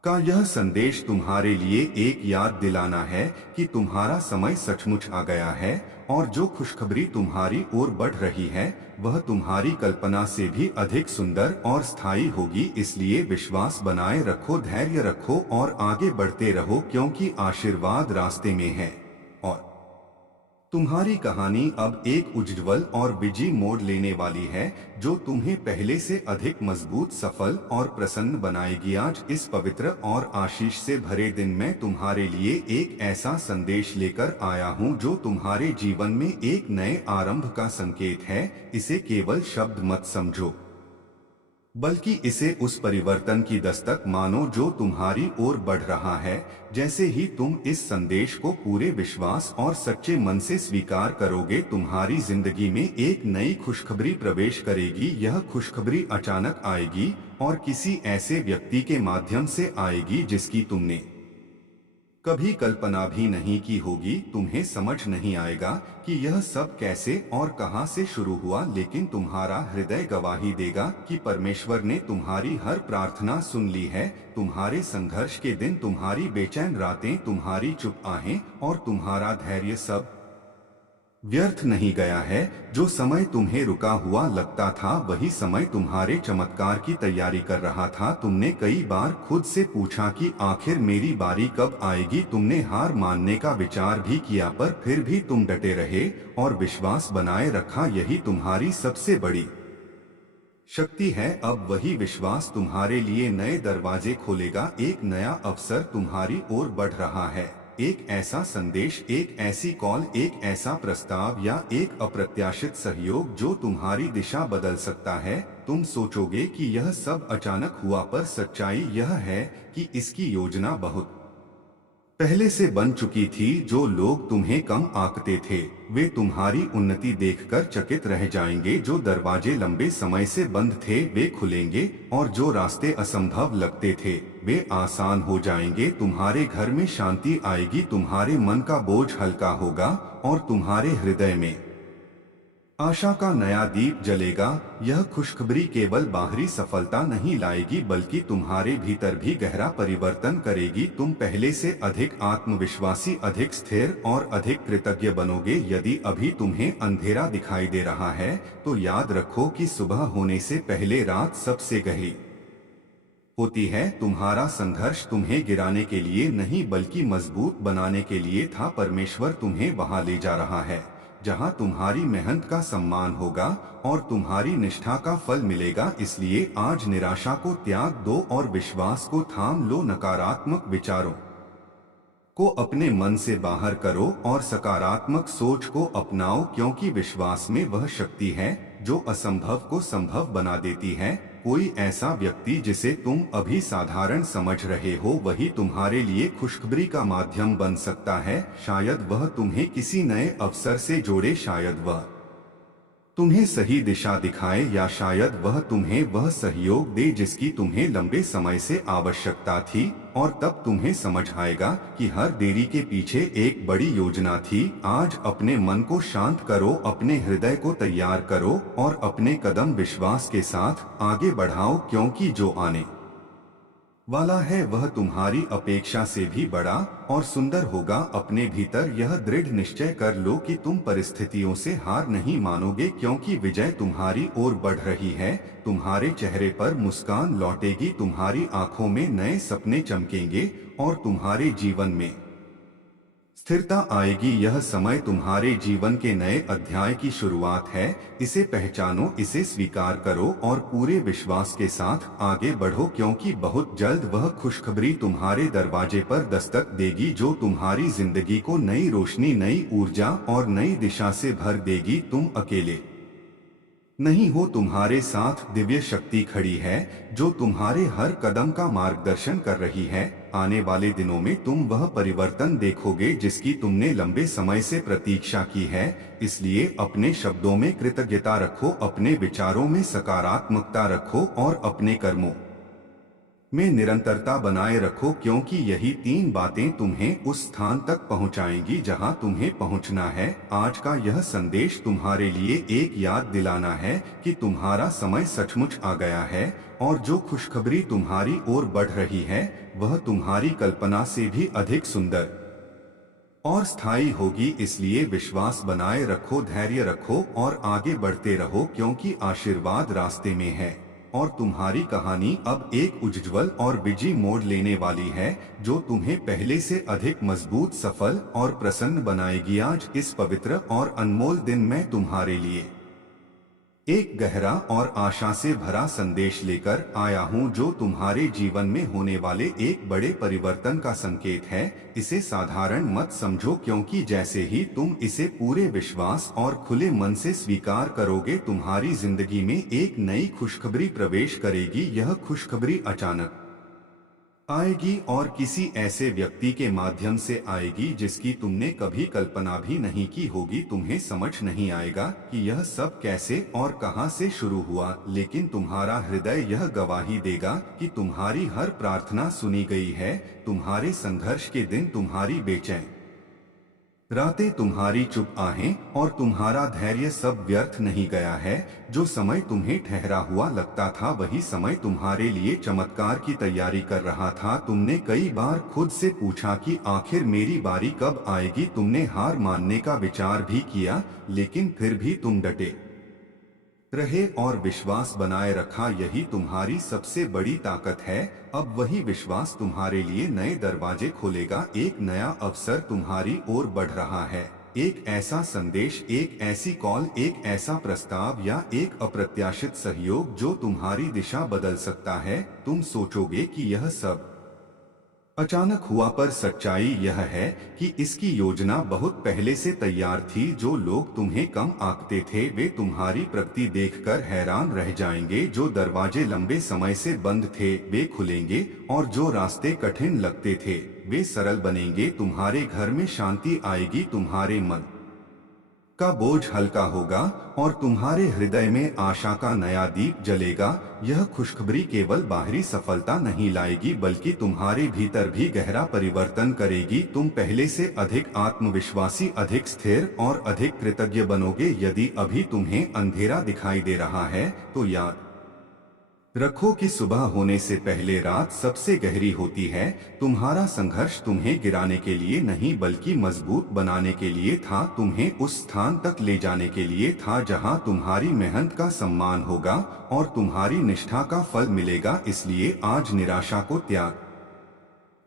का यह संदेश तुम्हारे लिए एक याद दिलाना है कि तुम्हारा समय सचमुच आ गया है और जो खुशखबरी तुम्हारी ओर बढ़ रही है वह तुम्हारी कल्पना से भी अधिक सुंदर और स्थायी होगी। इसलिए विश्वास बनाए रखो, धैर्य रखो और आगे बढ़ते रहो, क्योंकि आशीर्वाद रास्ते में है और तुम्हारी कहानी अब एक उज्ज्वल और विजयी मोड़ लेने वाली है जो तुम्हें पहले से अधिक मजबूत, सफल और प्रसन्न बनाएगी। आज इस पवित्र और आशीष से भरे दिन में तुम्हारे लिए एक ऐसा संदेश लेकर आया हूं जो तुम्हारे जीवन में एक नए आरंभ का संकेत है। इसे केवल शब्द मत समझो, बल्कि इसे उस परिवर्तन की दस्तक मानो जो तुम्हारी ओर बढ़ रहा है। जैसे ही तुम इस संदेश को पूरे विश्वास और सच्चे मन से स्वीकार करोगे, तुम्हारी जिंदगी में एक नई खुशखबरी प्रवेश करेगी। यह खुशखबरी अचानक आएगी और किसी ऐसे व्यक्ति के माध्यम से आएगी जिसकी तुमने कभी कल्पना भी नहीं की होगी। तुम्हें समझ नहीं आएगा कि यह सब कैसे और कहां से शुरू हुआ, लेकिन तुम्हारा हृदय गवाही देगा कि परमेश्वर ने तुम्हारी हर प्रार्थना सुन ली है। तुम्हारे संघर्ष के दिन, तुम्हारी बेचैन रातें, तुम्हारी चुप आहें और तुम्हारा धैर्य सब व्यर्थ नहीं गया है। जो समय तुम्हें रुका हुआ लगता था वही समय तुम्हारे चमत्कार की तैयारी कर रहा था। तुमने कई बार खुद से पूछा कि आखिर मेरी बारी कब आएगी। तुमने हार मानने का विचार भी किया, पर फिर भी तुम डटे रहे और विश्वास बनाए रखा। यही तुम्हारी सबसे बड़ी शक्ति है। अब वही विश्वास तुम्हारे लिए नए दरवाजे खोलेगा। एक नया अवसर तुम्हारी ओर बढ़ रहा है। एक ऐसा संदेश, एक ऐसी कॉल, एक ऐसा प्रस्ताव या एक अप्रत्याशित सहयोग जो तुम्हारी दिशा बदल सकता है। तुम सोचोगे कि यह सब अचानक हुआ, पर सच्चाई यह है कि इसकी योजना बहुत पहले से बन चुकी थी। जो लोग तुम्हें कम आंकते थे वे तुम्हारी उन्नति देखकर चकित रह जाएंगे। जो दरवाजे लंबे समय से बंद थे वे खुलेंगे और जो रास्ते असंभव लगते थे वे आसान हो जाएंगे। तुम्हारे घर में शांति आएगी, तुम्हारे मन का बोझ हल्का होगा और तुम्हारे हृदय में आशा का नया दीप जलेगा। यह खुशखबरी केवल बाहरी सफलता नहीं लाएगी बल्कि तुम्हारे भीतर भी गहरा परिवर्तन करेगी। तुम पहले से अधिक आत्मविश्वासी, अधिक स्थिर और अधिक कृतज्ञ बनोगे। यदि अभी तुम्हें अंधेरा दिखाई दे रहा है तो याद रखो कि सुबह होने से पहले रात सबसे गहरी होती है। तुम्हारा संघर्ष तुम्हें गिराने के लिए नहीं बल्कि मजबूत बनाने के लिए था। परमेश्वर तुम्हें वहां ले जा रहा है जहां तुम्हारी मेहनत का सम्मान होगा और तुम्हारी निष्ठा का फल मिलेगा। इसलिए आज निराशा को त्याग दो और विश्वास को थाम लो। नकारात्मक विचारों को अपने मन से बाहर करो और सकारात्मक सोच को अपनाओ, क्योंकि विश्वास में वह शक्ति है जो असंभव को संभव बना देती है। कोई ऐसा व्यक्ति जिसे तुम अभी साधारण समझ रहे हो, वही तुम्हारे लिए खुशखबरी का माध्यम बन सकता है। शायद वह तुम्हें किसी नए अवसर से जोड़े, शायद वह तुम्हें सही दिशा दिखाए, या शायद वह तुम्हें वह सहयोग दे जिसकी तुम्हें लंबे समय से आवश्यकता थी। और तब तुम्हें समझ आएगा कि हर देरी के पीछे एक बड़ी योजना थी। आज अपने मन को शांत करो, अपने हृदय को तैयार करो और अपने कदम विश्वास के साथ आगे बढ़ाओ, क्योंकि जो आने वाला है वह तुम्हारी अपेक्षा से भी बड़ा और सुंदर होगा। अपने भीतर यह दृढ़ निश्चय कर लो कि तुम परिस्थितियों से हार नहीं मानोगे, क्योंकि विजय तुम्हारी ओर बढ़ रही है। तुम्हारे चेहरे पर मुस्कान लौटेगी, तुम्हारी आंखों में नए सपने चमकेंगे और तुम्हारे जीवन में स्थिरता आएगी। यह समय तुम्हारे जीवन के नए अध्याय की शुरुआत है। इसे पहचानो, इसे स्वीकार करो और पूरे विश्वास के साथ आगे बढ़ो, क्योंकि बहुत जल्द वह खुशखबरी तुम्हारे दरवाजे पर दस्तक देगी जो तुम्हारी जिंदगी को नई रोशनी, नई ऊर्जा और नई दिशा से भर देगी। तुम अकेले नहीं हो, तुम्हारे साथ दिव्य शक्ति खड़ी है जो तुम्हारे हर कदम का मार्गदर्शन कर रही है। आने वाले दिनों में तुम वह परिवर्तन देखोगे जिसकी तुमने लंबे समय से प्रतीक्षा की है। इसलिए अपने शब्दों में कृतज्ञता रखो, अपने विचारों में सकारात्मकता रखो और अपने कर्मों में निरंतरता बनाए रखो, क्योंकि यही तीन बातें तुम्हें उस स्थान तक पहुंचाएंगी जहां तुम्हें पहुंचना है। आज का यह संदेश तुम्हारे लिए एक याद दिलाना है कि तुम्हारा समय सचमुच आ गया है और जो खुशखबरी तुम्हारी ओर बढ़ रही है वह तुम्हारी कल्पना से भी अधिक सुंदर और स्थायी होगी। इसलिए विश्वास बनाए रखो, धैर्य रखो और आगे बढ़ते रहो, क्योंकि आशीर्वाद रास्ते में है और तुम्हारी कहानी अब एक उज्ज्वल और विजयी मोड़ लेने वाली है जो तुम्हें पहले से अधिक मजबूत, सफल और प्रसन्न बनाएगी। आज इस पवित्र और अनमोल दिन मैं तुम्हारे लिए एक गहरा और आशा से भरा संदेश लेकर आया हूं जो तुम्हारे जीवन में होने वाले एक बड़े परिवर्तन का संकेत है। इसे साधारण मत समझो, क्योंकि जैसे ही तुम इसे पूरे विश्वास और खुले मन से स्वीकार करोगे, तुम्हारी जिंदगी में एक नई खुशखबरी प्रवेश करेगी। यह खुशखबरी अचानक आएगी और किसी ऐसे व्यक्ति के माध्यम से आएगी जिसकी तुमने कभी कल्पना भी नहीं की होगी। तुम्हें समझ नहीं आएगा कि यह सब कैसे और कहां से शुरू हुआ, लेकिन तुम्हारा हृदय यह गवाही देगा कि तुम्हारी हर प्रार्थना सुनी गई है। तुम्हारे संघर्ष के दिन, तुम्हारी बेचैन रातें, तुम्हारी चुप आहें और तुम्हारा धैर्य सब व्यर्थ नहीं गया है। जो समय तुम्हें ठहरा हुआ लगता था वही समय तुम्हारे लिए चमत्कार की तैयारी कर रहा था। तुमने कई बार खुद से पूछा कि आखिर मेरी बारी कब आएगी। तुमने हार मानने का विचार भी किया, लेकिन फिर भी तुम डटे रहे और विश्वास बनाए रखा। यही तुम्हारी सबसे बड़ी ताकत है। अब वही विश्वास तुम्हारे लिए नए दरवाजे खोलेगा। एक नया अवसर तुम्हारी ओर बढ़ रहा है। एक ऐसा संदेश, एक ऐसी कॉल, एक ऐसा प्रस्ताव या एक अप्रत्याशित सहयोग जो तुम्हारी दिशा बदल सकता है। तुम सोचोगे कि यह सब अचानक हुआ, पर सच्चाई यह है कि इसकी योजना बहुत पहले से तैयार थी। जो लोग तुम्हें कम आंकते थे वे तुम्हारी प्रगति देखकर हैरान रह जाएंगे। जो दरवाजे लंबे समय से बंद थे वे खुलेंगे और जो रास्ते कठिन लगते थे वे सरल बनेंगे। तुम्हारे घर में शांति आएगी, तुम्हारे मन का बोझ हल्का होगा और तुम्हारे हृदय में आशा का नया दीप जलेगा। यह खुशखबरी केवल बाहरी सफलता नहीं लाएगी बल्कि तुम्हारे भीतर भी गहरा परिवर्तन करेगी। तुम पहले से अधिक आत्मविश्वासी, अधिक स्थिर और अधिक कृतज्ञ बनोगे। यदि अभी तुम्हें अंधेरा दिखाई दे रहा है तो याद रखो कि सुबह होने से पहले रात सबसे गहरी होती है। तुम्हारा संघर्ष तुम्हें गिराने के लिए नहीं बल्कि मजबूत बनाने के लिए था। तुम्हें उस स्थान तक ले जाने के लिए था जहां तुम्हारी मेहनत का सम्मान होगा और तुम्हारी निष्ठा का फल मिलेगा। इसलिए आज निराशा को त्याग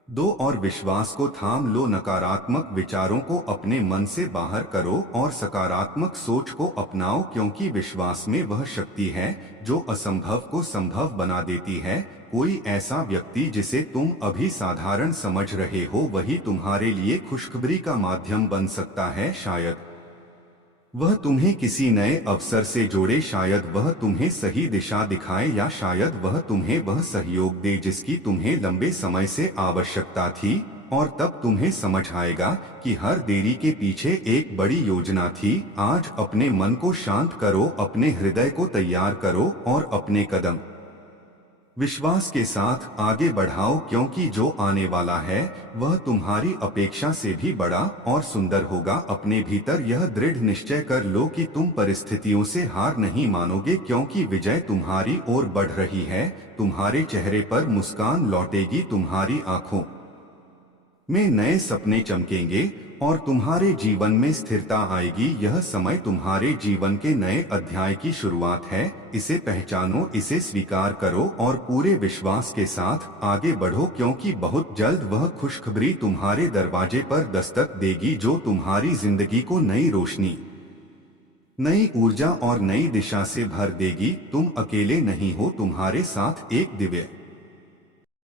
दो और विश्वास को थाम लो। नकारात्मक विचारों को अपने मन से बाहर करो और सकारात्मक सोच को अपनाओ, क्योंकि विश्वास में वह शक्ति है जो असंभव को संभव बना देती है। कोई ऐसा व्यक्ति जिसे तुम अभी साधारण समझ रहे हो वही तुम्हारे लिए खुशखबरी का माध्यम बन सकता है। शायद वह तुम्हें किसी नए अवसर से जोड़े, शायद वह तुम्हें सही दिशा दिखाए, या शायद वह तुम्हें वह सहयोग दे जिसकी तुम्हें लंबे समय से आवश्यकता थी। और तब तुम्हें समझ आएगा कि हर देरी के पीछे एक बड़ी योजना थी। आज अपने मन को शांत करो, अपने हृदय को तैयार करो और अपने कदम विश्वास के साथ आगे बढ़ाओ, क्योंकि जो आने वाला है वह तुम्हारी अपेक्षा से भी बड़ा और सुंदर होगा। अपने भीतर यह दृढ़ निश्चय कर लो कि तुम परिस्थितियों से हार नहीं मानोगे, क्योंकि विजय तुम्हारी ओर बढ़ रही है। तुम्हारे चेहरे पर मुस्कान लौटेगी, तुम्हारी आंखों में नए सपने चमकेंगे और तुम्हारे जीवन में स्थिरता आएगी। यह समय तुम्हारे जीवन के नए अध्याय की शुरुआत है। इसे पहचानो, इसे स्वीकार करो और पूरे विश्वास के साथ आगे बढ़ो, क्योंकि बहुत जल्द वह खुशखबरी तुम्हारे दरवाजे पर दस्तक देगी जो तुम्हारी जिंदगी को नई रोशनी, नई ऊर्जा और नई दिशा से भर देगी। तुम अकेले नहीं हो, तुम्हारे साथ एक दिव्य